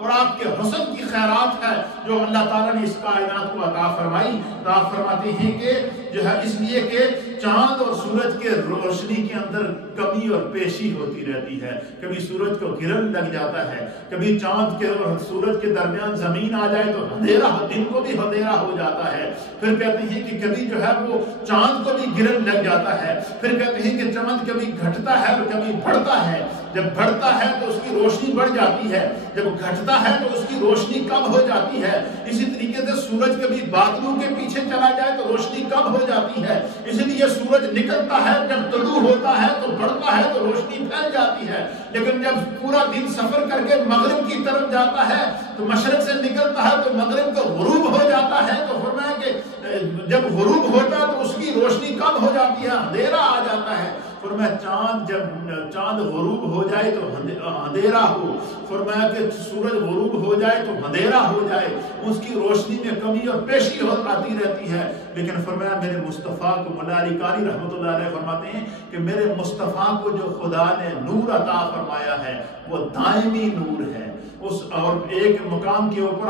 اور آپ کے حسن کی خیرات ہے جو اللہ تعالیٰ نے اس کائنات کو عطا فرمائی. تو آپ فرماتے ہیں کہ جو ہے اس لیے کہ چاند اور سورج کے روشنی کے اندر کمی اور پیشی ہوتی رہتی ہے. کبھی سورج کو گرن لگ جاتا ہے, کبھی چاند کے اور سورج کے درمیان زمین آ جائے تو اندھیرا, دن کو بھی اندھیرا ہو جاتا ہے. پھر کہتے ہیں کہ کبھی جو ہے وہ چاند کو بھی گرن لگ جاتا ہے. پھر کہتے ہیں کہ چاند کبھی گھٹتا ہے اور کبھی بڑھتا ہے. جب بڑھتا ہے تو اس کی روشنی بڑھ جاتی ہے, جب گھٹتا ہے تو اس کی روشنی کم ہو جاتی ہے. اسی طریقے سے سورج کبھی بادلوں کے پیچھے چلا جائے تو روشنی کم ہو جاتی ہے. اسی لیے سورج نکلتا ہے, جب طلوع ہوتا ہے تو بڑھتا ہے تو روشنی پھیل جاتی ہے. لیکن جب پورا دن سفر کر کے مغرب کی طرف جاتا ہے تو مشرق سے نکلتا ہے تو مغرب کا غروب ہو جاتا ہے. تو فرمایا کہ جب غروب ہوتا ہے تو اس کی روشنی کم ہو جاتی ہے, اندھیرا آ جاتا ہے. فرمایا چاند جب چاند غروب ہو جائے تو اندھیرا ہو. فرمایا کہ سورج غروب ہو جائے تو اندھیرا ہو جائے، اس کی روشنی میں کمی اور پیشی آتی رہتی ہے، لیکن فرمایا میرے مصطفیٰ کو، مولا علی قاری رحمۃ اللہ علیہ فرماتے ہیں کہ میرے مصطفیٰ کو جو خدا نے نور عطا فرمایا ہے وہ دائمی نور ہے۔ اور ایک مقام کے اوپر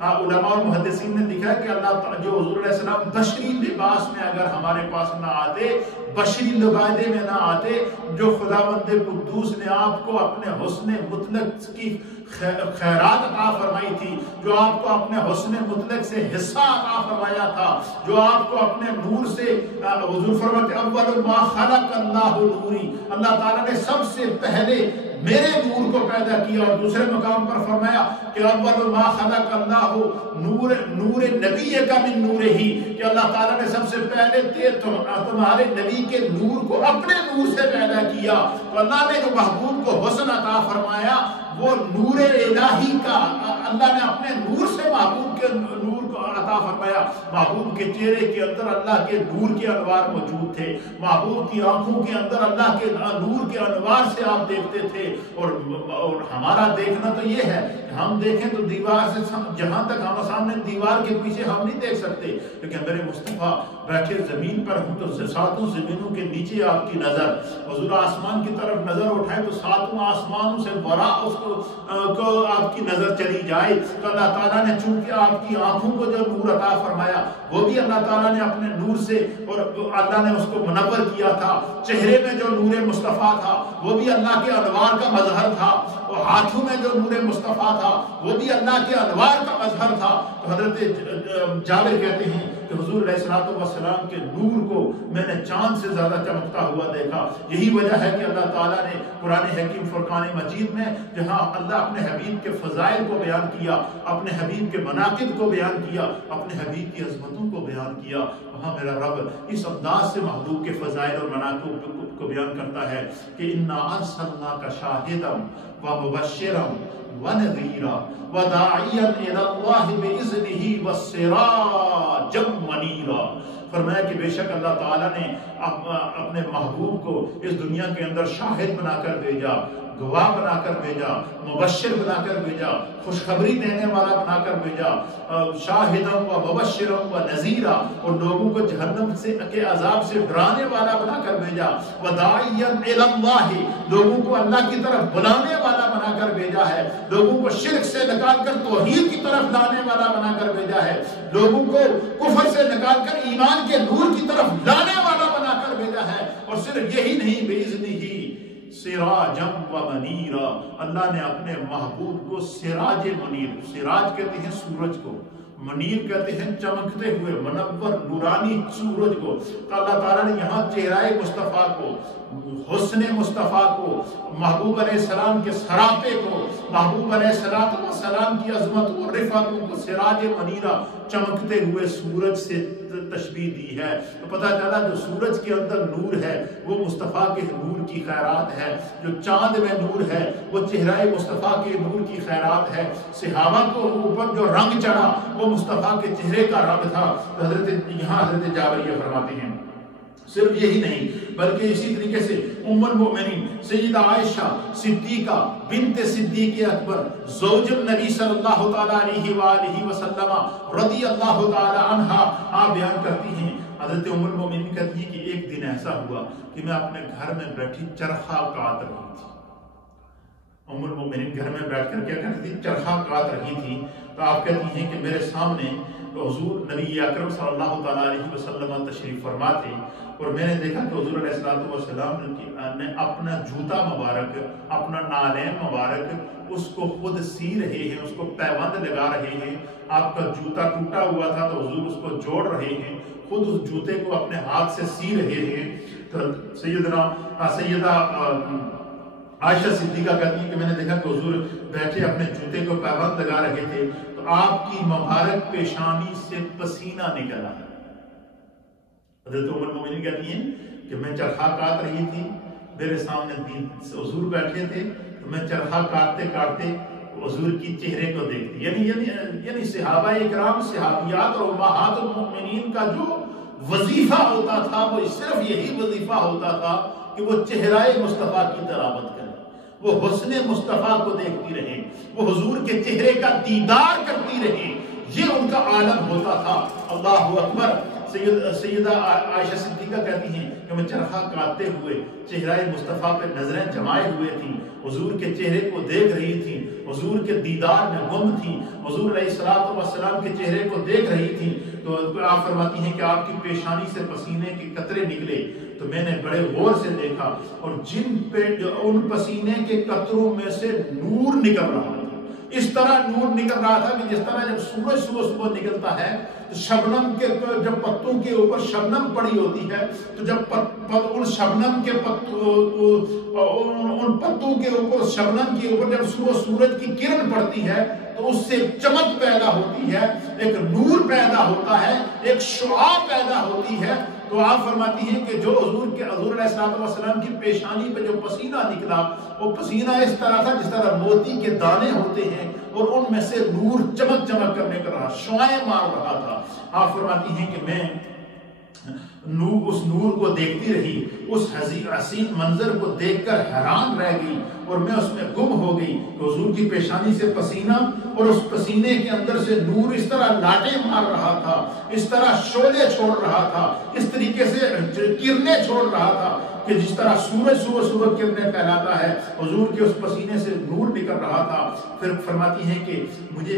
علماء اور محدثین نے لکھا ہے کہ اللہ جو حضور علیہ السلام بشری لباس میں اگر ہمارے پاس نہ آتے، بشری لبادے میں نہ آتے، جو خداوند قدوس نے آپ کو اپنے حسن مطلق کی خیرات عطا فرمائی تھی، جو آپ کو اپنے حسن مطلق سے حصہ عطا فرمایا تھا، جو آپ کو اپنے نور سے، حضور فرماتے اول ما خلق اللہ نوری، اللہ تعالیٰ نے سب سے پہلے میرے نور کو پیدا کیا، اور دوسرے مقام پر فرمایا کہ اول ما خلق اللہ نور نبی کا من نور ہی، کہ اللہ تعالیٰ نے سب سے پہلے تمہارے نبی کے نور کو اپنے نور سے پیدا کیا۔ تو اللہ نے جو محبوب کو حسن عطا فرمایا وہ نور الہی کا، اللہ نے اپنے نور سے محبوب کے نور کو عطا فرمایا۔ محبوب کے چہرے کے اندر اللہ کے نور کے انوار موجود تھے، محبوب کی آنکھوں کے اندر اللہ کے نور کے انوار سے آپ دیکھتے تھے، اور ہمارا دیکھنا تو یہ ہے کہ ہم دیکھیں تو دیوار سے، جہاں تک ہم سامنے دیوار کے پیچھے ہم نہیں دیکھ سکتے، لیکن میرے مصطفیٰ بیٹھے زمین پر ہوں تو ساتوں زمینوں کے نیچے آپ کی نظر، حضور آسمان کی طرف نظر اٹھائیں تو ساتوں آسمانوں سے برا اس کو آپ کی نظر چلی جائے، تو اللہ تعالیٰ نے چونکہ آپ کی آنکھوں کو جو نور عطا فرمایا وہ بھی اللہ تعالیٰ نے اپنے نور سے، اور اللہ نے اس کو منور کیا تھا۔ چہرے میں جو نور مصطفیٰ تھا وہ بھی اللہ کے انوار کا مظہر تھا، اور ہاتھوں میں جو نور مصطفیٰ تھا وہ بھی اللہ کے انوار کا مظہر تھا۔ تو حضرت جابر کہتے ہیں کہ حضور علیہ السلام کے نور کو میں نے چاند سے زیادہ چمکتا ہوا دیکھا۔ یہی وجہ ہے کہ اللہ تعالیٰ نے قرآن حکیم فرقان مجید میں جہاں اللہ اپنے حبیب کے فضائل کو بیان کیا، اپنے حبیب کے مناقب کو بیان کیا، اپنے حبیب کی عظمتوں کو بیان کیا، وہاں میرا رب اس انداز سے محبوب کے فضائل اور مناقب کو بیان کرتا ہے کہ انا ارسلناک شاہدا ومبشرا ونذیرا وداعیا الی اللہ باذنہ وسراجا منیرا۔ فرمایا کہ بے شک اللہ تعالیٰ نے اپنے محبوب کو اس دنیا کے اندر شاہد بنا کر بھیجا، گواہ بنا کر بھیجا، مبشر بنا کر بھیجا، خوشخبری دینے والا بنا کر بھیجا، شاہدا و مبشرا و نذیرا، اور لوگوں کو جہنم کے عذاب سے ڈرانے والا بنا کر بھیجا، وداعیا الی اللہ، لوگوں کو اللہ کی طرف بلانے والا بنا کر بھیجا ہے، لوگوں کو شرک سے نکال کر توحید کی طرف لانے والا بنا کر بھیجا ہے، لوگوں کو کفر سے نکال کر ایمان کے نور کی طرف لانے والا بنا کر بھیجا ہے۔ اور صرف یہی نہیں، بِإِذْنِهِ سراجا و منیرا، اللہ نے اپنے محبوب کو سراج منیر، سراج کہتے ہیں سورج کو، منیر کہتے ہیں چمکتے ہوئے منور نورانی سورج کو۔ تو اللہ تعالیٰ نے یہاں چہرہ مصطفیٰ کو، حسن مصطفیٰ کو، محبوب علیہ السلام کے سراپے کو، محبوب علیہ السلام کی عظمت اور رفعتوں کو سراج منیرہ، چمکتے ہوئے سورج سے تشبیہ دی ہے۔ تو پتہ چلا جو سورج کے اندر نور ہے وہ مصطفیٰ کے نور کی خیرات ہے، جو چاند میں نور ہے وہ چہرہ مصطفیٰ کے نور کی خیرات ہے۔ صحابہ کو اوپر جو رنگ چڑھا وہ مصطفیٰ کے چہرے کا رنگ تھا۔ تو یہاں حضرت جابر یہ فرماتے ہیں صرف یہی نہیں بلکہ اسی طریقے سے ام المؤمنین سیدہ عائشہ صدیقہ بنت صدیق اکبر زوج النبی صلی اللہ تعالیٰ علیہ وآلہ وسلم رضی اللہ تعالیٰ عنہا آپ بیان کرتی ہیں، حضرت ام المؤمنین کہتی ہیں کہ ایک دن ایسا ہوا کہ میں اپنے گھر میں بیٹھی چرخہ کاٹ رہی تھی۔ ام المؤمنین گھر میں بیٹھ کر کیا کرتی تھی؟ چرخہ کاٹ رہی تھی۔ تو آپ کہتی ہیں کہ میرے سامنے حضور نبی اکرم صلی اللہ تعالیٰ علیہ وسلم تشریف فرما تھے، اور میں نے دیکھا کہ حضور علیہ السلام نے اپنا جوتا مبارک، اپنا نالین مبارک اس کو خود سی رہے ہیں، اس کو پیوند لگا رہے ہیں۔ آپ کا جوتا ٹوٹا ہوا تھا تو حضور اس کو جوڑ رہے ہیں، خود اس جوتے کو اپنے ہاتھ سے سی رہے ہیں۔ تو سیدہ عائشہ صدیقہ کہتی ہیں کہ میں نے دیکھا کہ حضور بیٹھے اپنے جوتے کو پیوند لگا رہے تھے تو آپ کی مبارک پیشانی سے پسینہ نکل آیا۔ حضرت ام المؤمنین کہتی ہیں کہ میں چرخہ کاٹ رہی تھی، میرے سامنے حضور بیٹھے تھے، تو میں چرخہ کاٹتے کاٹتے حضور کی چہرے کو دیکھتی، یعنی صحابہ اکرام، صحابیات اور امہات المؤمنین کا جو وظیفہ ہوتا تھا وہ صرف یہی وظیفہ ہوتا تھا کہ وہ چہرہ مصطفیٰ کی تلاوت کریں، وہ حسن مصطفیٰ کو دیکھتی رہیں، وہ حضور کے چہرے کا دیدار کرتی رہیں، یہ ان کا عالم ہوتا تھا۔ اللہ اکبر۔ سیدہ عائشہ صدیقہ کہتی ہیں کہ میں چرخہ کاٹتے ہوئے چہرہ مصطفیٰ پہ نظریں جمائے ہوئے تھیں، حضور کے چہرے کو دیکھ رہی تھیں، حضور کے دیدار میں گم تھیں، حضور علیہ السلام کے چہرے کو دیکھ رہی تھیں۔ تو آپ فرماتی ہیں کہ آپ کی پیشانی سے پسینے کے قطرے نکلے تو میں نے بڑے غور سے دیکھا، اور جن پہ ان پسینے کے قطروں میں سے نور نکل رہا تھا، اس طرح نور نکل رہا تھا کہ جس طرح جب سورج صبح نکلتا ہے تو شبنم کے جب پتوں کے اوپر شبنم پڑی ہوتی ہے، تو جب ان شبنم کے ان پتوں کے اوپر شبنم کے اوپر جب سورج کی کرن پڑتی ہے تو اس سے چمک پیدا ہوتی ہے، ایک نور پیدا ہوتا ہے، ایک شعاع پیدا ہوتی ہے۔ تو آپ فرماتی ہیں کہ جو حضور علیہ السلام کی پیشانی پہ جو پسینہ نکلا، وہ پسینہ اس طرح تھا جس طرح موتی کے دانے ہوتے ہیں، اور ان میں سے نور چمک کرنے کا رہا، شعاعیں مار رہا تھا۔ آپ فرماتی ہیں کہ میں اس نور کو دیکھتی رہی، اس حسین منظر کو دیکھ کر حیران رہ گئی، اور میں اس میں گم ہو گئی کہ حضور کی پیشانی سے پسینہ اور اس پسینے کے اندر سے نور اس طرح لاٹیں مار رہا تھا، اس طرح شعلے چھوڑ رہا تھا، اس طریقے سے کرنیں چھوڑ رہا تھا کہ جس طرح سورج صبح کرنیں پھیلاتا ہے، حضور کے اس پسینے سے نور نکل رہا تھا۔ پھر فرماتی ہیں کہ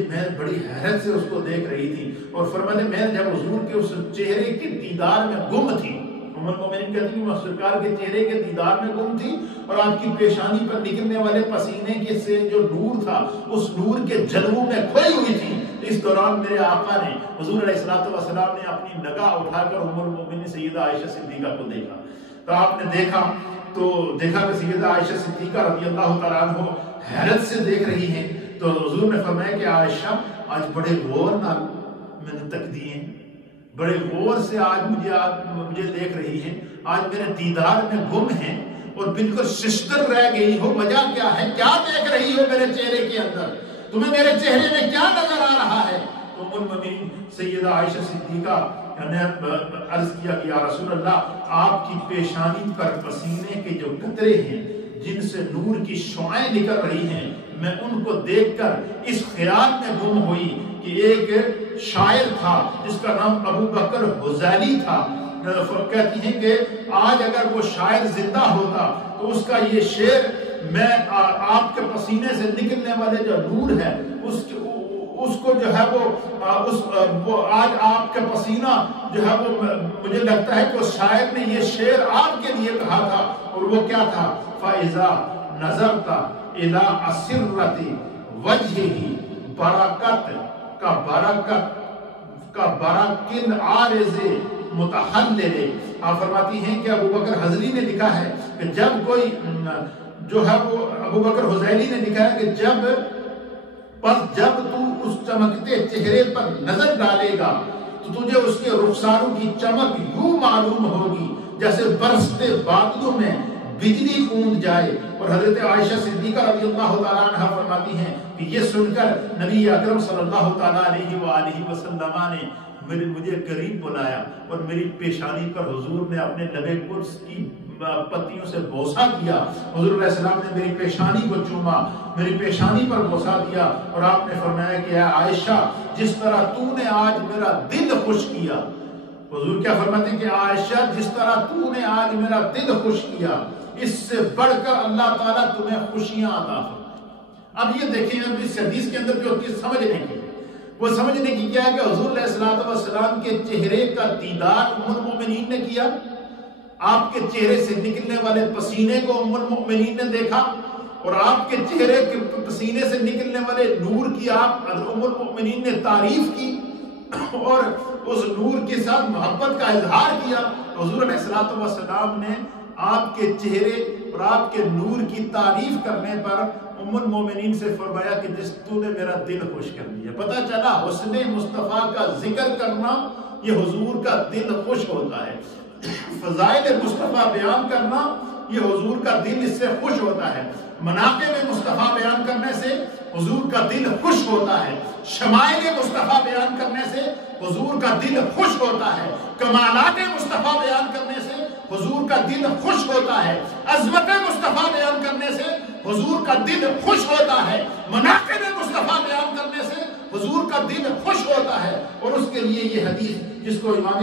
میں بڑی حیرت سے اس کو دیکھ رہی تھی، اور فرماتے میں جب حضور کے اس چہرے کے دیدار میں گم تھی، ام المومنین کہتی ہیں میں سرکار کے چہرے کے دیدار میں گم تھی، اور آپ کی پیشانی پر نکلنے والے پسینے کے سے جو نور تھا اس نور کے جلووں میں کھوئی ہوئی تھی۔ اس دوران میرے آقا نے، حضور علیہ السلام نے اپنی نگاہ اٹھا کر ام المومنین سیدہ عائشہ صدیقہ کو دیکھا، تو آپ نے دیکھا کہ سیدہ عائشہ صدیقہ رضی اللہ تعالیٰ عنہ حیرت سے دیکھ رہی ہیں۔ تو حضور نے فرمایا کہ عائشہ آج بڑے غور نال میں نے تک دیے، بڑے غور سے آج مجھے دیکھ رہی ہیں، آج میرے دیدار میں گم ہیں اور بالکل ششدر رہ گئی ہو، وجہ کیا ہے؟ کیا دیکھ رہی ہو میرے چہرے کے اندر؟ تمہیں میرے چہرے میں کیا نظر آ رہا ہے؟ تو ام المومنین سیدہ عائشہ صدیقہ نے عرض کیا کہ یا رسول اللہ، آپ کی پیشانی پر پسینے کے جو قطرے ہیں جن سے نور کی شعاعیں نکل رہی ہیں، میں ان کو دیکھ کر اس خیال میں گم ہوئی کہ ایک شاعر تھا جس کا نام ابو بکر حزیلی تھا، کہتی ہیں کہ آج اگر وہ شاعر زندہ ہوتا تو اس کا یہ شعر میں آپ کے پسینے سے نکلنے والے جو نور ہے اس کو جو ہے وہ آج آپ کا پسینہ جو ہے وہ مجھے لگتا ہے کہ اس شاعر نے یہ شعر آپ کے لیے کہا تھا، اور وہ کیا تھا؟ فَإِذَا نَظَرْتَ إِلَىٰ أَسِرَّةِ وَجْهِهِ بَرَكَتْ كَبَرَكِنْ عَارِضِ مُتَحَلِّلِ۔ آپ فرماتی ہیں کہ ابو بکر حضری نے لکھا ہے کہ جب کوئی جو ہے وہ ابو بکر حزیلی نے لکھا ہے کہ جب تو اس چمکتے چہرے پر نظر ڈالے گا تو تجھے اس کے رخساروں کی چمک یوں معلوم ہوگی جیسے برستے بادلوں میں بجلی کوند جائے۔ اور حضرت عائشہ صدیقہ رضی اللہ تعالیٰ عنہ فرماتی ہیں کہ یہ سن کر نبی اکرم صلی اللہ تعالیٰ علیہ وآلہ وسلم نے مجھے قریب بلایا، اور میری پیشانی پر حضور نے اپنے لب قدس کی پتیوں سے بوسہ کیا۔ حضور علیہ السلام نے میری پیشانی کو چوما، میری پیشانی پر بوسہ دیا، اور آپ نے فرمایا کہ اے عائشہ، جس طرح تو نے آج میرا دل خوش کیا، حضور کیا فرماتے ہیں کہ عائشہ جس طرح تو نے آج میرا دل خوش کیا، اس سے بڑھ کر اللہ تعالیٰ تمہیں خوشیاں عطا فرمائے۔ اب یہ دیکھیں، اب اس حدیث کے اندر جو چیز سمجھنے کی کیا ہے کہ حضور علیہ السلام کے چہرے کا دیدار ام المومنین نے کیا، آپ کے چہرے سے نکلنے والے پسینے کو ام المومنین نے دیکھا، اور آپ کے چہرے کے پسینے سے نکلنے والے نور کی آپ ام المومنین نے تعریف کی، اور اس نور کے ساتھ محبت کا اظہار کیا۔ حضور علیہ السلام نے آپ کے چہرے اور آپ کے نور کی تعریف کرنے پر ام المومنین سے فرمایا کہ جس تو نے میرا دل خوش کر دیا۔ پتہ چلا حسن مصطفیٰ کا ذکر کرنا یہ حضور کا دل خوش ہوتا ہے، فضائل مصطفیٰ بیان کرنا یہ حضور کا دل اس سے خوش ہوتا ہے، مناقب مصطفیٰ بیان کرنے سے حضور کا دل خوش ہوتا ہے، شمائل مصطفیٰ بیان کرنے سے حضور کا دل خوش ہوتا ہے، کمالات مصطفیٰ بیان کرنے سے حضور کا دل خوش ہوتا ہے، عظمت مصطفیٰ بیان کرنے سے حضور کا دل خوش ہوتا ہے، مناقب مصطفیٰ بیان کرنے سے حضور کا دل خوش ہوتا ہے۔ اور اس کے لیے یہ حدیث جس کو امام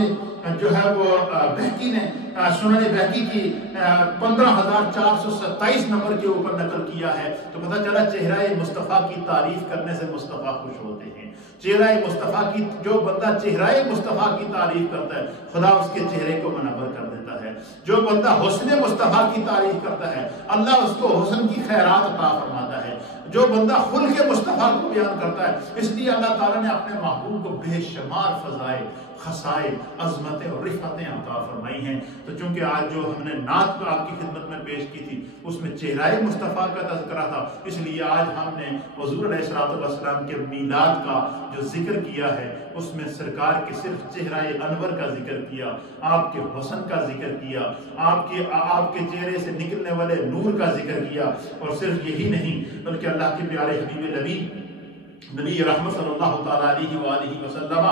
جو ہے وہ بہقی نے سنن بہقی کی 15,427 نمبر کے اوپر نقل کیا ہے، تو پتہ چلا چہرہ مصطفیٰ کی تعریف کرنے سے مصطفیٰ خوش ہوتے ہیں۔ چہرہ مصطفیٰ کی، جو بندہ چہرہ مصطفیٰ کی تعریف کرتا ہے خدا اس کے چہرے کو منور کر دیتا ہے۔ جو بندہ حسن مصطفیٰ کی تعریف کرتا ہے اللہ اس کو حسن کی خیرات عطا فرماتا ہے۔ جو بندہ خلق مصطفیٰ کو بیان کرتا ہے، اس لیے اللہ تعالیٰ نے اپنے محبوب کو بے شمار فضائل، خصائل، عظمتیں اور رفتیں عطا فرمائی ہیں۔ تو چونکہ آج جو ہم نے نعت کو آپ کی خدمت میں پیش کی تھی اس میں چہرہ مصطفیٰ کا تذکرہ تھا، اس لیے آج ہم نے حضور علیہ السلام کے میلاد کا جو ذکر کیا ہے اس میں سرکار کے صرف چہرہ انور کا ذکر کیا، آپ کے حسن کا ذکر کیا، آپ کے چہرے سے نکلنے والے نور کا ذکر کیا۔ اور صرف یہی نہیں بلکہ اللہ کے پیارے حبیب نبی رحمت صلی اللہ تعالیٰ علیہ وآلہ وسلم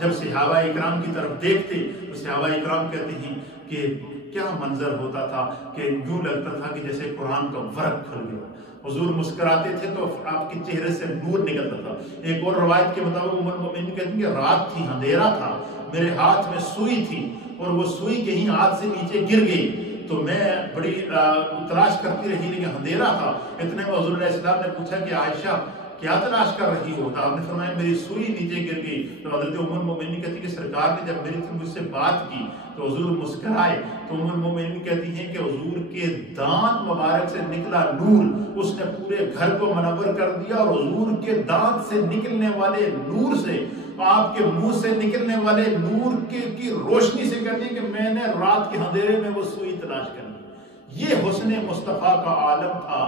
جب صحابہ اکرام کی طرف دیکھتے تو صحابہ اکرام کہتے ہیں کہ کیا منظر ہوتا تھا کہ یوں لگتا تھا کہ جیسے قرآن کا ورق کھل گیا۔ حضور مسکراتے تھے تو آپ کے چہرے سے نور نکلتا تھا۔ ایک اور روایت کے مطابق ام المؤمنین کہتی ہیں کہ رات تھی، اندھیرا تھا، میرے ہاتھ میں سوئی تھی اور وہ سوئی کہیں ہاتھ سے نیچے گر گئی تو میں بڑی تلاش کرتی رہی لیکن اندھیرا تھا۔ اتنے میں حضور علیہ السلام نے پوچھا کہ عائشہ کیا تلاش کر رہی ہو؟ آپ نے فرمایا میری سوئی نیچے گر گئی۔ تو حضرت ام المؤمنین کہتی کہ سرکار نے جب مجھ سے بات کی تو حضور مسکرائے تو ام المؤمنین کہتی ہیں کہ حضور کے دانت مبارک سے نکلا نور اس نے پورے گھر کو منور کر دیا، اور حضور کے دانت سے نکلنے والے نور سے، آپ کے منہ سے نکلنے والے نور کی روشنی سے کہتے ہیں کہ میں نے رات کے اندھیرے میں وہ سوئی تلاش کر لی۔ یہ حسن مصطفیٰ کا عالم تھا،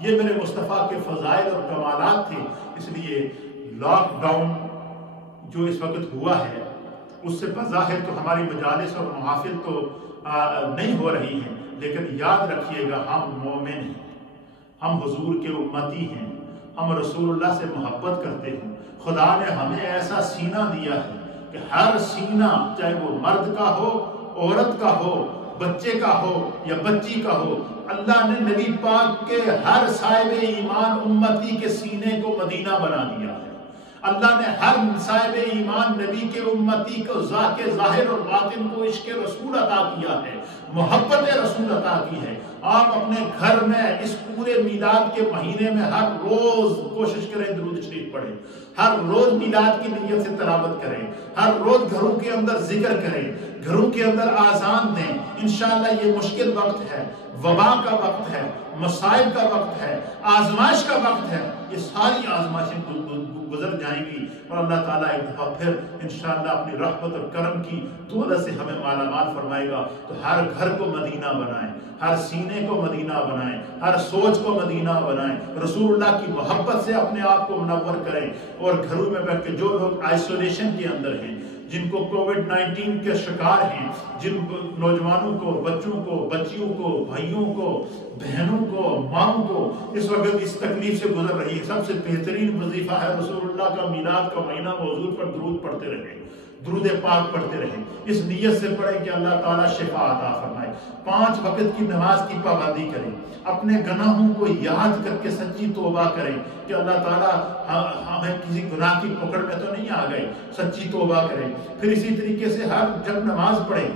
یہ میرے مصطفیٰ کے فضائل اور کمالات تھے۔ اس لیے لاک ڈاؤن جو اس وقت ہوا ہے اس سے بظاہر تو ہماری مجالس اور محافل تو نہیں ہو رہی ہیں، لیکن یاد رکھیے گا ہم مومن ہیں، ہم حضور کے امتی ہیں، ہم رسول اللہ سے محبت کرتے ہیں۔ خدا نے ہمیں ایسا سینہ دیا ہے کہ ہر سینہ چاہے وہ مرد کا ہو، عورت کا ہو، بچے کا ہو یا بچی کا ہو، اللہ نے نبی پاک کے ہر صاحب ایمان امتی کے سینے کو مدینہ بنا دیا ہے۔ اللہ نے ہر صاحب ایمان نبی کے امتی کو ظاہر اور باطن کو عشق رسول عطا کیا ہے، محبت رسول عطا کی ہے۔ آپ اپنے گھر میں اس پورے میلاد کے مہینے میں ہر روز کوشش کریں درود شریف پڑھیں، ہر روز میلاد کی نیت سے تلاوت کریں، ہر روز گھروں کے اندر ذکر کریں، گھروں کے اندر آذان دیں۔ انشاءاللہ یہ مشکل وقت ہے، وبا کا وقت ہے، مصائب کا وقت ہے، آزمائش کا وقت ہے، یہ ساری آزمائشیں گزر جائیں گی اور اللہ تعالیٰ ایک دفعہ پھر انشاءاللہ اپنی رحمت اور کرم کی دولت سے ہمیں مالا مال فرمائے گا۔ تو ہر گھر کو مدینہ بنائیں، ہر سینے کو مدینہ بنائیں، ہر سوچ کو مدینہ بنائیں، رسول اللہ کی محبت سے اپنے آپ کو منور کریں۔ اور گھروں میں بیٹھ کے جو لوگ آئسولیشن کے اندر ہیں، جن کو کووڈ-19 کے شکار ہیں، جن نوجوانوں کو، بچوں کو، بچیوں کو، بھائیوں کو، بہنوں کو، ماؤں کو اس وقت اس تکلیف سے گزر رہی ہے، سب سے بہترین وظیفہ ہے رسول اللہ کا میلاد کا مہینہ، حضور پر درود پڑھتے رہیں، درود پاک پڑھتے رہیں، اس نیت سے پڑھیں کہ اللہ تعالیٰ شفا عطا فرمائے۔ 5 وقت کی نماز کی پابندی کریں، اپنے گناہوں کو یاد کر کے سچی توبہ کریں کہ اللہ تعالیٰ ہمیں کسی گناہ کی پکڑ میں تو نہیں آ گئے، سچی توبہ کریں۔ پھر اسی طریقے سے جب نماز پڑھیں،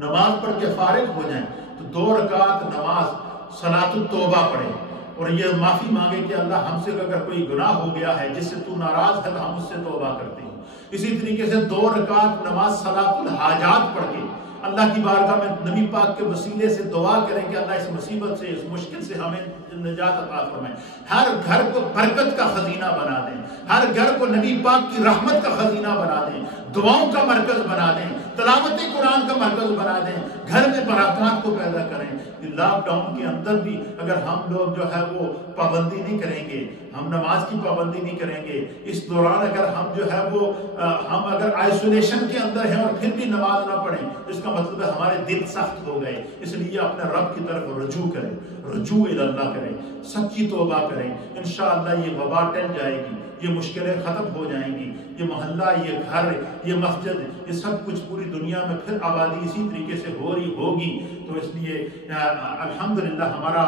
نماز پڑھ کے فارغ ہو جائیں تو 2 رکعت نماز صلاۃ التوبہ پڑھیں اور یہ معافی مانگے کہ اللہ ہم سے اگر کوئی گناہ ہو گیا ہے جس سے تو ناراض ہے تو ہم اس سے توبہ کرتے ہیں۔ اسی طریقے سے 2 رکعت نماز صلاۃ الحاجات پڑھ کے اللہ کی بارگاہ میں نبی پاک کے وسیلے سے دعا کریں کہ اللہ اس مصیبت سے، اس مشکل سے ہمیں نجات عطا فرمائے۔ ہر گھر کو برکت کا خزینہ بنا دیں، ہر گھر کو نبی پاک کی رحمت کا خزینہ بنا دیں، دعاؤں کا مرکز بنا دیں، تلاوت قرآن کا مرکز بنا دیں، گھر میں برکات کو پیدا کریں۔ لاک ڈاؤن کے اندر بھی اگر ہم لوگ جو ہے وہ پابندی نہیں کریں گے، ہم نماز کی پابندی نہیں کریں گے، اس دوران اگر ہم جو ہے وہ ہم اگر آئسولیشن کے اندر ہیں اور پھر بھی نماز نہ پڑھیں تو اس کا مطلب ہے ہمارے دل سخت ہو گئے۔ اس لیے اپنے رب کی طرف رجوع کریں، رجوع اللہ کریں، سچی توبہ کریں، انشاءاللہ یہ وبا ٹل جائے گی، یہ مشکلیں ختم ہو جائیں گی، یہ محلہ، یہ گھر، یہ مسجد، یہ سب کچھ پوری دنیا میں پھر آبادی اسی طریقے سے ہو رہی ہوگی۔ تو اس لیے الحمدللہ ہمارا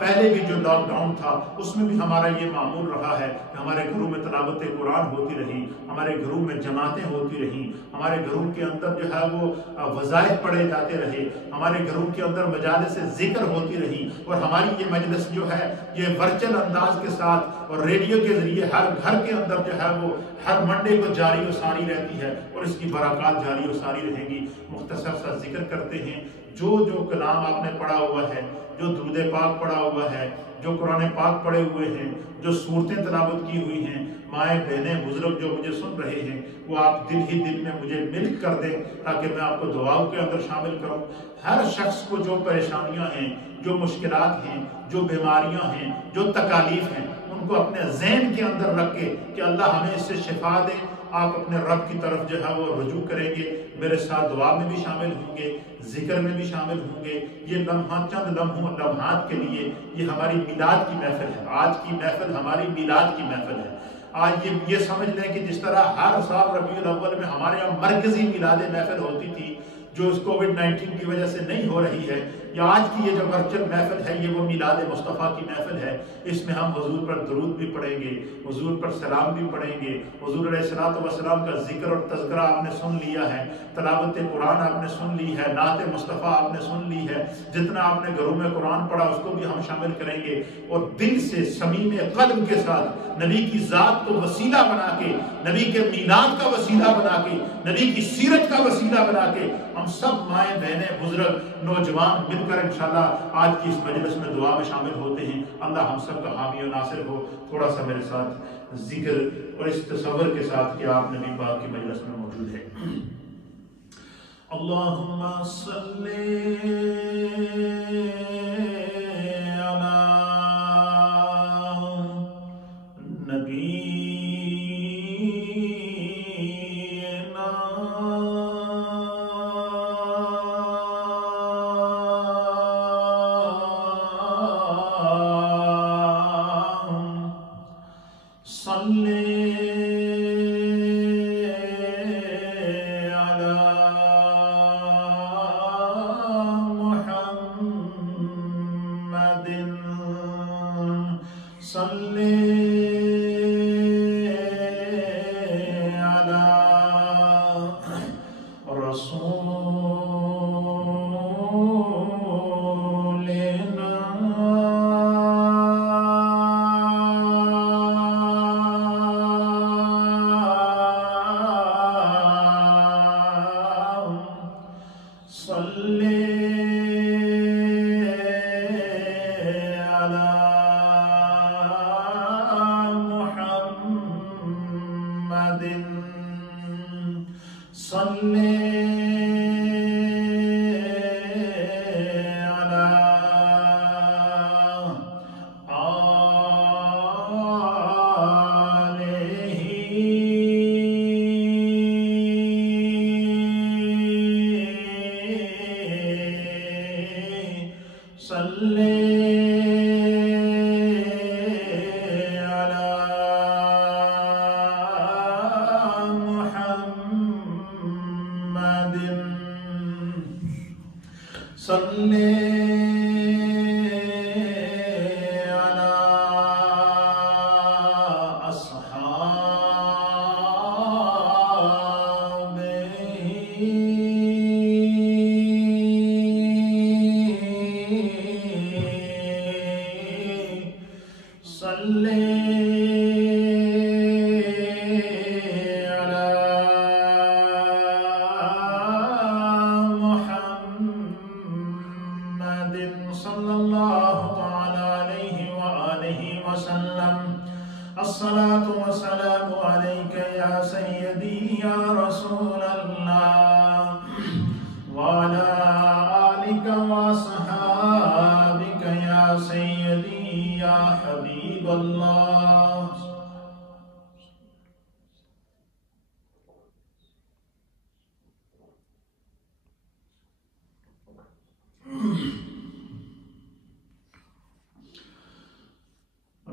پہلے بھی جو لاک ڈاؤن تھا اس میں بھی ہمارا یہ معمول رہا ہے کہ ہمارے گھروں میں تلاوت قرآن ہوتی رہی، ہمارے گھروں میں جماعتیں ہوتی رہیں، ہمارے گھروں کے اندر جو ہے وہ وظائف پڑھے جاتے رہے، ہمارے گھروں کے اندر مجالس ذکر ہوتی رہی، اور ہماری یہ مجلس جو ہے یہ ورچوئل انداز کے ساتھ اور ریڈیو کے ذریعے ہر گھر کے اندر جو ہے وہ ہر منڈے کو جاری و ساری رہتی ہے، اور اس کی برکات جاری و ساری رہیں گی۔ مختصر سا ذکر کرتے ہیں، جو کلام آپ نے پڑھا ہوا ہے، جو درود پاک پڑھا ہوا ہے، جو قرآن پاک پڑھے ہوئے ہیں، جو صورتیں تلاوت کی ہوئی ہیں، مائیں بہنیں بزرگ جو مجھے سن رہے ہیں، وہ آپ دل ہی دل میں مجھے مل کر دیں تاکہ میں آپ کو دعاؤں کے اندر شامل کروں۔ ہر شخص کو جو پریشانیاں ہیں، جو مشکلات ہیں، جو بیماریاں ہیں، جو تکالیف ہیں، ان کو اپنے ذہن کے اندر رکھ کے کہ اللہ ہمیں اس سے شفا دے، آپ اپنے رب کی طرف جو ہے وہ رجوع کریں گے، میرے ساتھ دعا میں بھی شامل ہوں گے، ذکر میں بھی شامل ہوں گے۔ یہ لمحات چند لمحات کے لیے یہ ہماری میلاد کی محفل ہے، آج کی محفل ہماری میلاد کی محفل ہے۔ آج یہ سمجھ لیں کہ جس طرح ہر سال ربیع الاول میں ہمارے یہاں مرکزی میلاد محفل ہوتی تھی جو اس کووڈ-19 کی وجہ سے نہیں ہو رہی ہے، یا آج کی یہ جو ورچوئل محفل ہے یہ وہ میلاد مصطفیٰ کی محفل ہے۔ اس میں ہم حضور پر درود بھی پڑھیں گے، حضور پر سلام بھی پڑھیں گے، حضور علیہ السلام کا ذکر اور تذکرہ آپ نے سن لیا ہے، تلاوت قرآن آپ نے سن لی ہے، نعت مصطفیٰ آپ نے سن لی ہے، جتنا آپ نے گھروں میں قرآن پڑھا اس کو بھی ہم شامل کریں گے، اور دل سے صمیم قلب کے ساتھ نبی کی ذات کو وسیلہ بنا کے، نبی کے میلاد کا وسیلہ بنا کے، نبی کی سیرت کا وسیلہ بنا کے ہم سب مائیں بہنیں بزرگ نوجوان مل کر انشاءاللہ آج کی اس مجلس میں دعا میں شامل ہوتے ہیں۔ اللہ ہم سب کا حامی و ناصر ہو۔ تھوڑا سا میرے ساتھ ذکر اور اس تصور کے ساتھ کہ آپ نبی پاک کی مجلس میں موجود ہیں۔ اللہم صلی علی نبی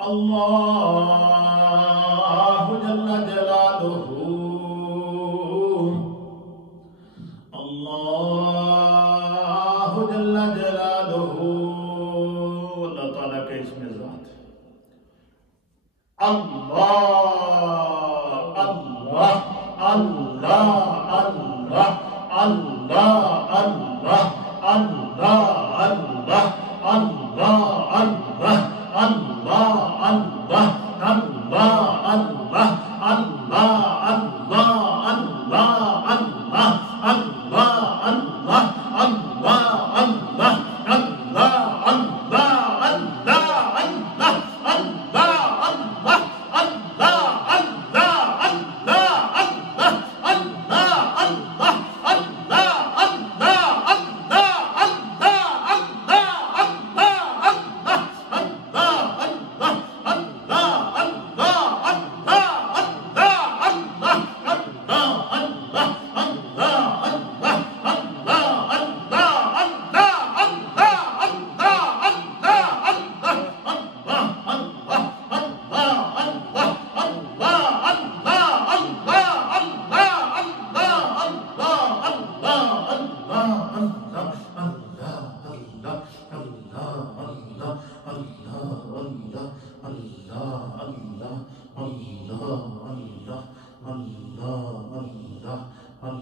اللہ جل جلالہ اللہ جل جلالہ اللہ تعالیٰ کا اسم ذات ہے اللہ اللہ اللہ اللہ اللہ اللہ اللہ اللہ اللہ اللہ Allah,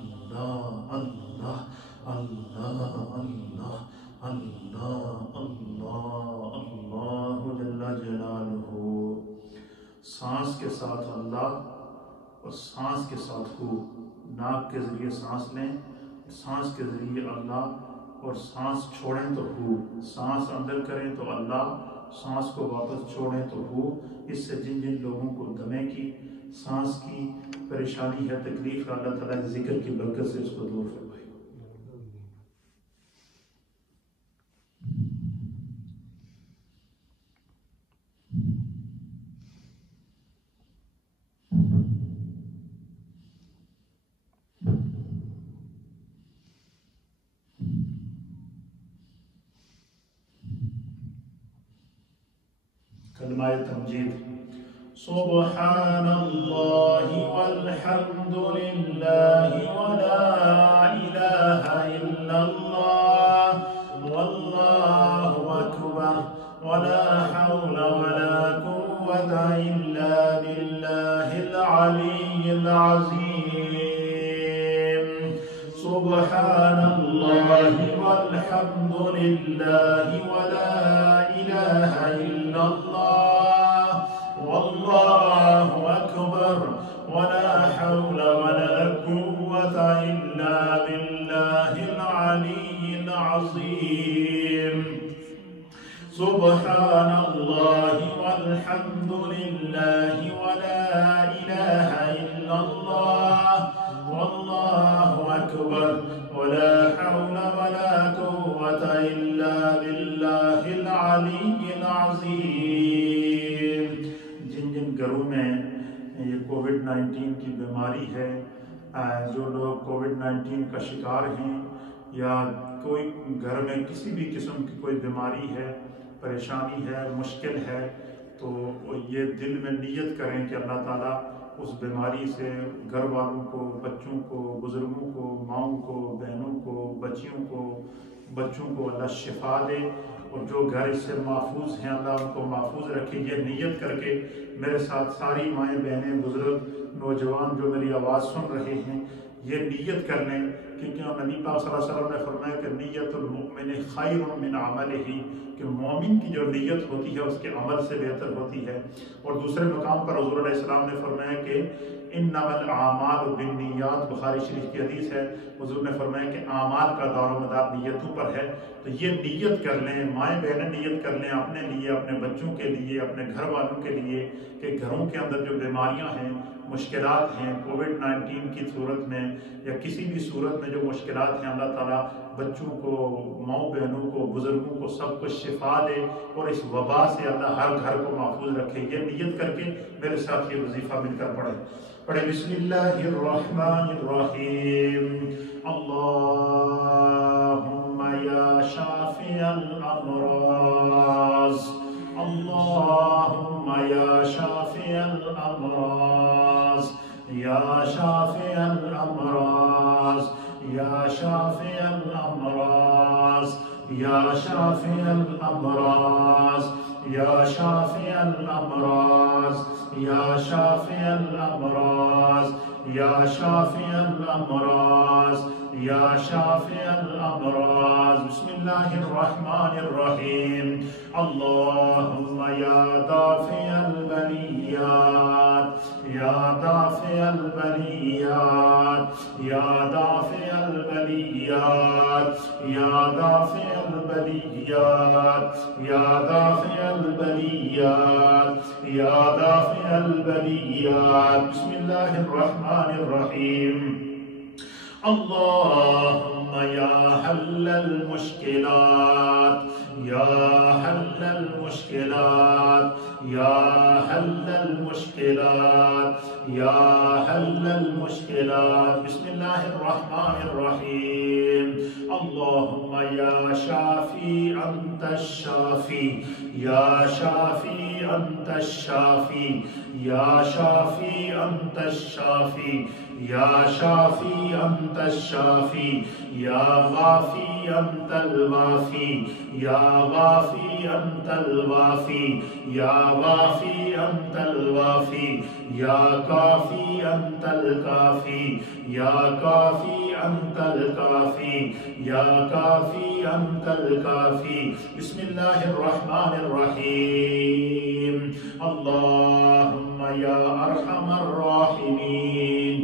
Allah, Allah, Allah, Allah, Allah, Allah, Allah, Allah, Allah, Allah, Allah, سانس کے ساتھ اللہ اور سانس کے ساتھ ہو، ناک کے ذریعے سانس لیں، سانس کے ذریعے اللہ، اور سانس چھوڑیں تو ہو، سانس اندر کریں تو اللہ، سانس کو واپس چھوڑیں تو ہو۔ اس سے جن جن لوگوں کو دمے کی، سانس کی پریشانی ہے، تکلیف ہے، اللہ تعالیٰ کے ذکر کی برکت سے اس کو دور فرمائے۔ کلمہ تمجید۔ سبحان اللہ والحمد للہ ولا الہ الا اللہ واللہ اکبر ولا حول ولا قوة الا باللہ العلی العظیم۔ سبحان اللہ والحمد للہ ولا الہ الا اللہ واللہ اکبر ولا حول ولا قوة الا باللہ العلی العظیم۔ سبحان اللہ والحمد للہ ولا الہ الا اللہ واللہ اکبر ولا حول ولا قوة الا باللہ العلی العظیم۔ جن جن گھروں میں یہ کووڈ-19 کی بیماری ہے، جو لوگ کووڈ-19 کا شکار ہیں، یا کوئی گھر میں کسی بھی قسم کی کوئی بیماری ہے، پریشانی ہے، مشکل ہے، تو یہ دل میں نیت کریں کہ اللہ تعالیٰ اس بیماری سے گھر والوں کو، بچوں کو، بزرگوں کو، ماؤں کو، بہنوں کو، بچوں کو اللہ شفا دے، اور جو گھر اس سے محفوظ ہیں اللہ ان کو محفوظ رکھے۔ یہ نیت کر کے میرے ساتھ ساری مائیں، بہنیں، بزرگ، نوجوان جو میری آواز سن رہے ہیں، یہ نیت کر لیں، کیونکہ نبی پاک صلی اللہ علیہ وسلم نے فرمایا کہ نیت المؤمن خیر من عملہ، کہ مومن کی جو نیت ہوتی ہے اس کے عمل سے بہتر ہوتی ہے۔ اور دوسرے مقام پر حضور علیہ السلام نے فرمایا کہ انما الاعمال بالنیات، بخاری شریف کی حدیث ہے، حضور نے فرمایا کہ اعمال کا دار و مدار نیتوں پر ہے۔ تو یہ نیت کر لیں، مائیں بہنیں نیت کر لیں اپنے لیے، اپنے بچوں کے لیے، اپنے گھر والوں کے لیے، کہ گھروں کے اندر جو بیماریاں ہیں، مشکلات ہیں، کووڈ-19 کی صورت میں یا کسی بھی صورت میں جو مشکلات ہیں، اللہ تعالیٰ بچوں کو، ماؤں بہنوں کو، بزرگوں کو سب کو شفا دے، اور اس وبا سے اللہ ہر گھر کو محفوظ رکھے۔ یہ نیت کر کے میرے ساتھ یہ وظیفہ مل کر پڑھیں۔ بسم اللہ الرحمن الرحیم۔ اللہم یا شافی الامراض، اللهم يا شافي الأمراض يا شافي الأمراض يا شافي الأمراض يا شافي الأمراض يا شافي الأمراض يا شافي الأمراض يا شافي الأمراض يا شافي الأمراض. بسم الله الرحمن الرحيم. اللهم يا دافع البليات يا دافع البليات يا دافع البليات يا دافع البليات يا دافع البليات يا دافع البليات. بسم الله الرحمن الرحيم. اللهم يا حل المشكلات يا حل المشكلات يا حل المشكلات يا حل المشكلات. بسم الله الرحمن الرحيم. اللهم يا شافي أنت الشافي يا شافي أنت الشافي يا شافي أنت الشافي يا شافي أنت الشافي يا غافي أنت الوافي يا غافي أنت الوافي يا غافي أنت الوافي يا كافي أنت الكافي يا كافي أنت الكافي يا كافي أنت الكافي. بسم الله الرحمن الرحيم. اللهم يا أرحم الراحمين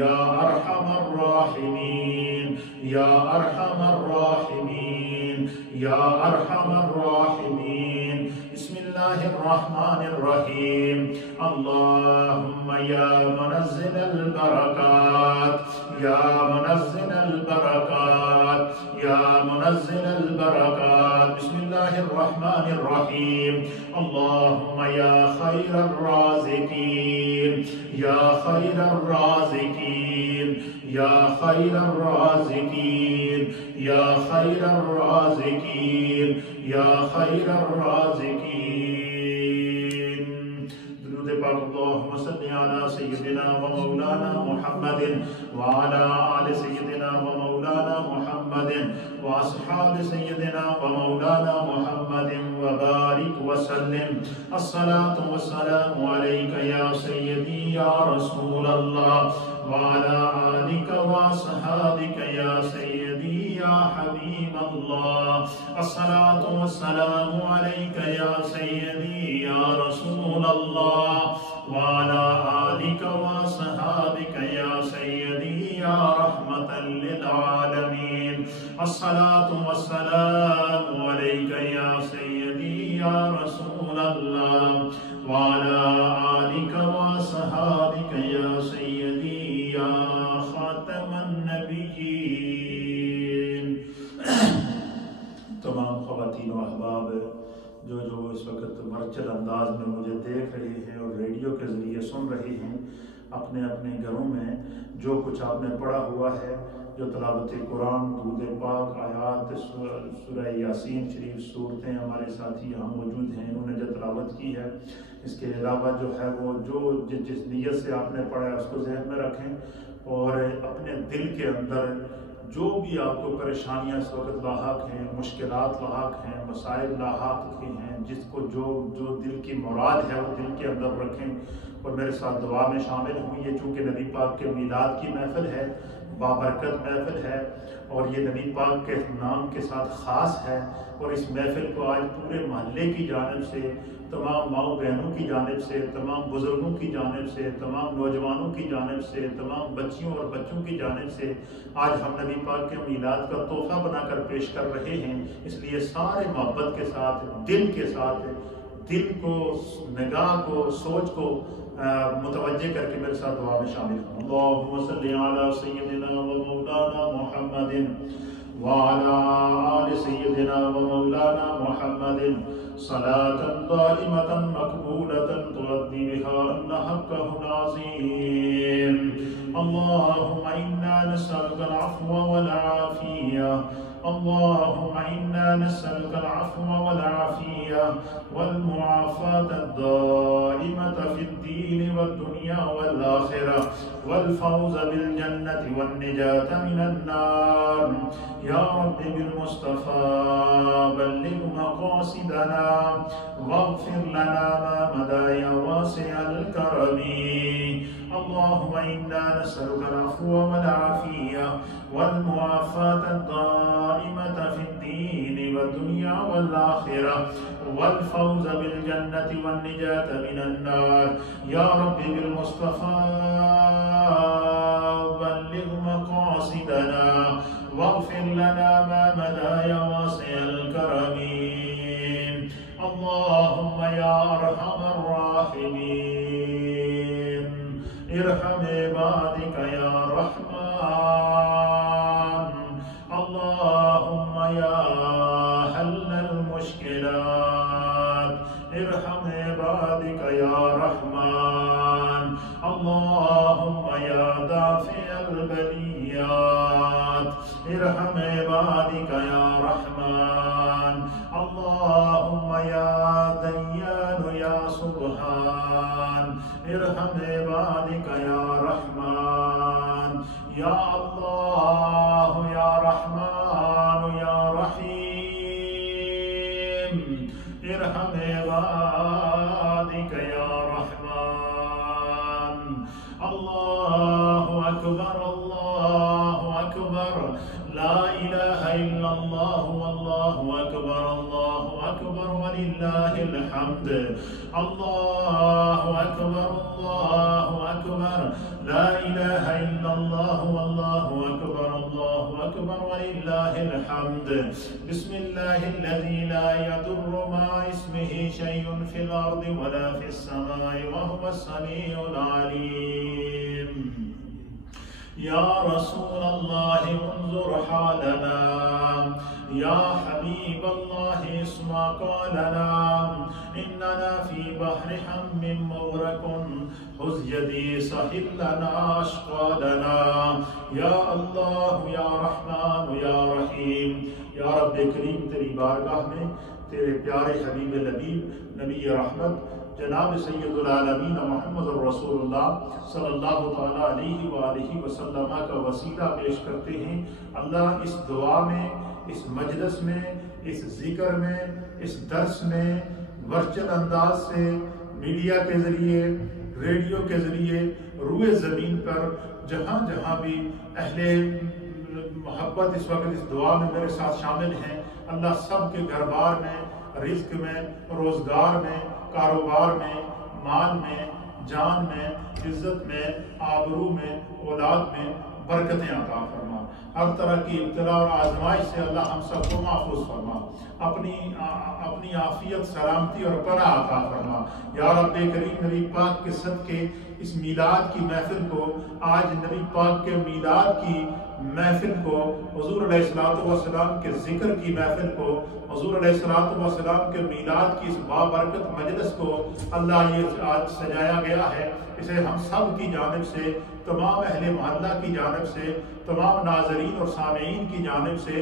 يا أرحم الراحمين يا أرحم الراحمين يا أرحم الراحمين. بسم الله الرحمن الرحيم. اللهم يا منزل البركات يا منزل البركات يا منزل البركات. بسم الله الرحمن الرحيم. اللهم يا خير الرازقين يا خير الرازقين يا خير الرازقين يا خير الرازقين يا خير الرازقين. درود پاک اللهم صل على سيدنا ومولانا محمد وعلى آل سيدنا ومولانا محمد وأصحاب سيدنا ومولانا محمد وبارك وسلم. الصلاة والسلام عليك يا سيدي يا رسول الله وعلى آلك وأصحابك يا سيدي يا حبيب الله. الصلاة والسلام عليك يا سيدي يا رسول الله وعلى آلك وأصحابك يا سيدي يا رحمة للعالمين. الصلاة والسلام عليك يا سيدي يا رسول الله وعلى آلك وأصحابك يا سيدي يا خاتم النبيين. تمام خواتین و احباب جو اس وقت مرچل انداز میں مجھے دیکھ رہے ہیں اور ریڈیو کے ذریعے سن رہے ہیں، اپنے اپنے گھروں میں جو کچھ آپ نے پڑھا ہوا ہے، جو تلاوت قرآن، درود پاک، آیات سورہ یاسین شریف، صورتیں ہمارے ساتھی یہاں موجود ہیں، انہوں نے جو تلاوت کی ہے، اس کے علاوہ جو ہے وہ جو جس نیت سے آپ نے پڑھا ہے اس کو ذہن میں رکھیں اور اپنے دل کے اندر جو بھی آپ کو پریشانیاں اس وقت لاحق ہیں، مشکلات لاحق ہیں، مسائل لاحق ہیں، جس کو جو دل کی مراد ہے وہ دل کے اندر رکھیں اور میرے ساتھ دعا میں شامل ہوں. یہ چونکہ نبی پاک کے میلاد کی محفل ہے، بابرکت محفل ہے اور یہ نبی پاک کے نام کے ساتھ خاص ہے، اور اس محفل کو آج پورے محلے کی جانب سے، تمام ماؤں بہنوں کی جانب سے، تمام بزرگوں کی جانب سے، تمام نوجوانوں کی جانب سے، تمام بچیوں اور بچوں کی جانب سے آج ہم نبی پاک کے میلاد کا تحفہ بنا کر پیش کر رہے ہیں. اس لیے سارے محبت کے ساتھ، دل کے ساتھ، دل کو، نگاہ کو، سوچ کو متوجہ کر کے میرے ساتھ دعا میں شامل ہوں. اللہم صلی علی سیدنا و مولانا محمد وعلى آل سيدنا ومولانا محمد صلاة دائمة مقبولة تؤدي بها أن حقه العظيم. اللهم إنا نسألك العفو والعافية اللهم إنا نسألك العفو والعافية والمعافاة الدائمة في الدين والدنيا والآخرة والفوز بالجنة والنجاة من النار. يا رب بالمصطفى بلغ مقاصدنا واغفر لنا ما مدى يا واسع الكرم. اللهم إنا نسألك العفو والعافية والمعافاة الدائمة في الدين والدنيا والآخرة والفوز بالجنة والنجاة من النار. يا رب بالمصطفى بلغ مقاصدنا واغفر لنا ما مدى يا واسع الكرم. اللهم يا أرحم الراحمين ارحم عبادك يا رحمن. اللهم يا حل المشكلات ارحم عبادك يا رحمن. اللهم يا دافع البليات ارحم عبادك يا رحمن. اللهم يا ديان يا سبحان ارحم عبادك يا رحمن. يا الله يا رحمن يا رحيم ارحم عبادك يا رحمن. الله أكبر الله أكبر لا إله إلا الله والله أكبر الله أكبر ولله الحمد. الله أكبر الله أكبر لا إله إلا الله والله أكبر الله أكبر ولله الحمد. بسم الله الذي لا يضر مع اسمه شيء في الأرض ولا في السماء وهو السميع العليم. يا رسول الله انظر حالنا. يا حبيب الله اسمع قولنا. إننا في بحر هم مغرق خذ يدي سهل لنا أشقالنا. يا الله يا رحمن یا رحیم. یا رب کریم تیری بارگاہ میں تیرے پیارے حبیب لبیب نبی رحمت جناب سید العالمین محمد الرسول اللہ صلی اللہ تعالیٰ علیہ وآلہ وسلم کا وسیلہ پیش کرتے ہیں. اللہ اس دعا میں، اس مجلس میں، اس ذکر میں، اس درس میں ورچل انداز سے میڈیا کے ذریعے، ریڈیو کے ذریعے روئے زمین پر جہاں جہاں بھی اہل محبت اس وقت اس دعا میں میرے ساتھ شامل ہیں، اللہ سب کے گھر بار میں، رزق میں، روزگار میں، کاروبار میں، مال میں، جان میں، عزت میں، آبرو میں، اولاد میں برکتیں عطا فرما. ہر طرح کی ابتلا اور آزمائش سے اللہ ہم سب کو محفوظ فرما. اپنی عافیت، سلامتی اور پناہ عطا فرما. یا رب کریم نبی پاک کے صدقے اس میلاد کی محفل کو، آج نبی پاک کے میلاد کی محفل کو، حضور علیہ السلام کے ذکر کی محفل کو، حضور علیہ السلام کے میلاد کی اس بابرکت مجلس کو اللہ یہ آج سجایا گیا ہے، اسے ہم سب کی جانب سے، تمام اہل محلہ کی جانب سے، تمام ناظرین اور سامعین کی جانب سے،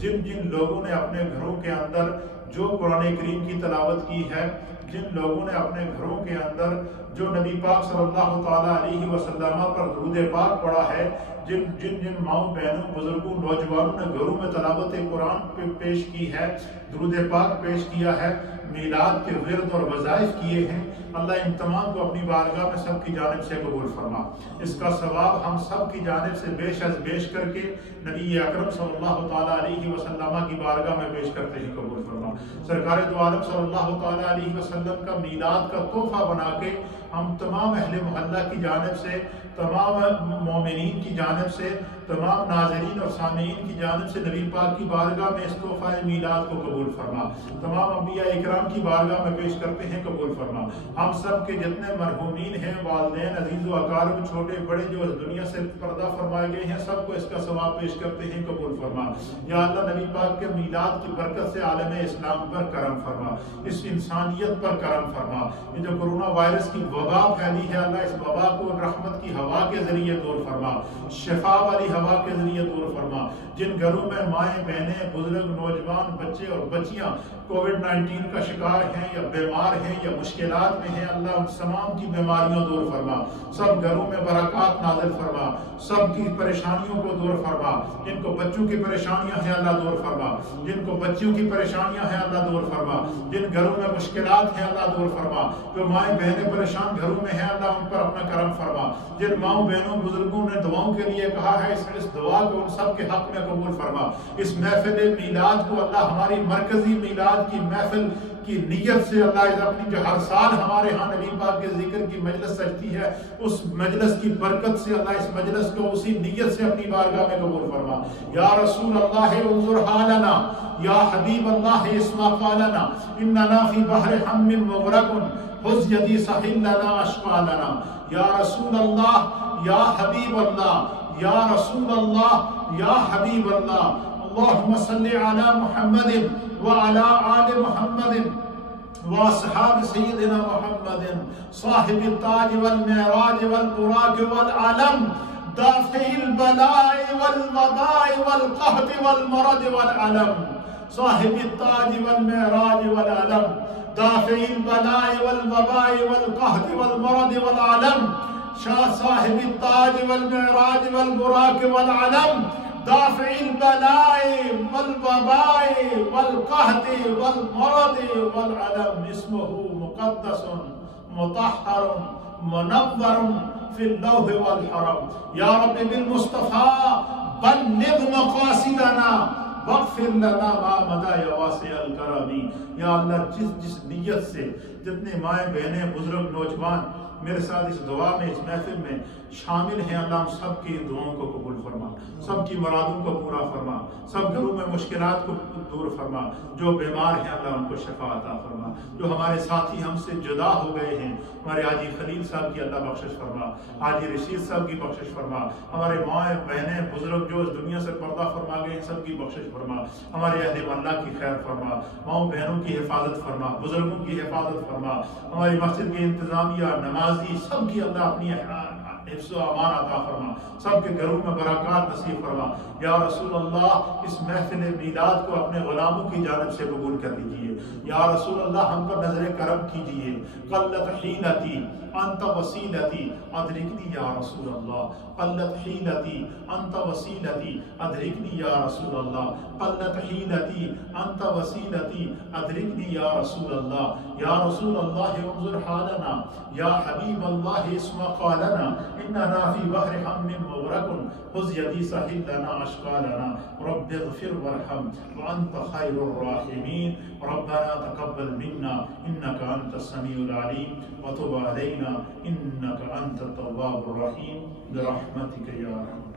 جن جن لوگوں نے اپنے گھروں کے اندر جو قرآن کریم کی تلاوت کی ہے، جن لوگوں نے اپنے گھروں کے اندر جو نبی پاک صلی اللہ تعالیٰ علیہ وسلم پر درود پاک پڑھا ہے، جن ماؤں بہنوں بزرگوں نوجوانوں نے گھروں میں تلاوت قرآن پیش کی ہے، درود پاک پیش کیا ہے، میلاد کے ورد اور وظائف کیے ہیں، اللہ ان تمام کو اپنی بارگاہ میں سب کی جانب سے قبول فرما. اس کا ثواب ہم سب کی جانب سے بیش از بیش کر کے نبی اکرم صلی اللہ تعالیٰ علیہ وسلم کی بارگاہ میں پیش کرتے ہیں قبول فرما. سرکار دو عالم صلی اللہ تعالیٰ علیہ وسلم کا میلاد کا تحفہ بنا کے ہم تمام اہل محلہ کی جانب سے، تمام مومنین کی جانب سے، تمام ناظرین اور سامعین کی جانب سے نبی پاک کی بارگاہ میں اس تحفہ میلاد کو قبول فرما. تمام انبیاء اکرام کی بارگاہ میں پیش کرتے ہیں قبول فرما. ہم سب کے جتنے مرحومین ہیں، والدین، عزیز و اقارب، چھوٹے بڑے جو اس دنیا سے پردہ فرمائے گئے ہیں، سب کو اس کا ثواب پیش کرتے ہیں قبول فرما. یا اللہ نبی پاک کے میلاد کی برکت سے عالم اسلام پر کرم فرما، اس انسانیت پر کرم فرما. یہ جو کرونا وائرس کی وبا پھیلی ہے، اللہ اس وبا کو رحمت کی ہوا کے ذریعے دور فرما، شفا والی ہوا کے ذریعے دور فرما۔ جن گھروں میں مائیں بہنیں بزرگ نوجوان بچے اور بچیاں کووڈ-19 کا شکار ہیں یا بیمار ہیں یا مشکلات میں ہیں، اللہ ان تمام کی بیماریوں دور فرما، سب گھروں میں برکات نازل فرما، سب کی پریشانیوں کو دور فرما۔ جن کو بچوں کی پریشانیاں ہیں اللہ دور فرما، جن کو بچیوں کی پریشانیاں ہیں اللہ دور فرما، جن گھروں میں مشکلات ہیں اللہ دور فرما، جو مائیں بہنیں پریشان گھروں میں ہیں اللہ ان پر اپنا کرم فرما۔ جن ماؤں بہنوں بزرگوں نے دعاؤں کے لیے کہا ہے اس دعا کو ان سب کے حق میں قبول فرما۔ اس محفل میلاد کو اللہ ہماری مرکزی میلاد کی محفل کی نیت سے اللہ اپنی جو ہر سال ہمارے ہاں نبی پاک کے ذکر کی مجلس سجتی ہے، اس مجلس کی برکت سے اللہ اس مجلس کو اسی نیت سے اپنی بارگاہ میں قبول فرما۔ یا رسول اللہ انظر حالنا، یا حبیب اللہ اسمع قالنا، اننا فی بحر ہم مغرق خذ یدی سہل لنا اشقا لنا۔ یا رسول اللہ، یا حبیب اللہ، یا رسول اللہ، یا حبیب اللہ، اللہم صلی علی محمد وعلی آل محمد واصحاب سیدنا محمد صاحب التاج والمعراج والبراق والعلم دافع البلاء والوباء والقحط والمرض والعلم، صاحب التاج والمعراج والعلم دافع البلاء والوباء والقحط والمرض والعلم، صاحب التاج والمعراج والبراق والعلم دافع البلاء والوباء والقحط والمرض والعلم، اسمه مقدس مطهر منور في اللوح والحرم۔ یا رب بالمصطفى بلغ مقاصدنا واغفر لنا ما مضى یا واسع الکرم۔ یا اللہ جس نیت سے جتنے مائیں بہنیں بزرگ نوجوان میرے ساتھ اس دعا میں اس محفل میں شامل ہیں، اللہ ہم سب کی دعاؤں کو قبول فرما، سب کی مرادوں کو پورا فرما، سب گھروں میں مشکلات کو دور فرما، جو بیمار ہیں اللہ ان کو شفا عطا فرما، جو ہمارے ساتھی ہم سے جدا ہو گئے ہیں ہمارے حاجی خلیل صاحب کی اللہ بخشش فرما، حاجی رشید صاحب کی بخشش فرما، ہمارے مائیں بہنیں بزرگ جو اس دنیا سے پردہ فرما گئے ہیں سب کی بخشش فرما، ہمارے اہل محلہ کی خیر فرما، ماؤں بہنوں کی حفاظت فرما، بزرگوں کی حفاظت فرما، ہماری مسجد کی انتظامیہ نمازی سب کی اللہ اپنی حفظ و امان عطا فرما، سب کے گھروں میں برکات نصیب فرما۔ یا رسول اللہ اس محفل میلاد کو اپنے غلاموں کی جانب سے قبول کر دیجئے۔ یا رسول اللہ ہم پر نظر کرم کیجئے۔ قلت حیلتی انت وسیلتی ادرکنی یا رسول اللہ، قلت حیلتی انت وسیلتی ادرکنی یا رسول اللہ، قلت حیلتی انت وسیلتی ادرکنی یا رسول اللہ۔ یا رسول اللہ انظر حالنا، یا حبیب اللہ اسمع قالنا، اننا فی بحر ہم مغرق خذ یدی سہل لنا اشقا لنا، رب اغفر وارحم وانت خیر الراحمین، ربنا تقبل منا انك انت السمیع العلیم وتب علینا انك انت التواب الرحیم برحمتک یا رحمن۔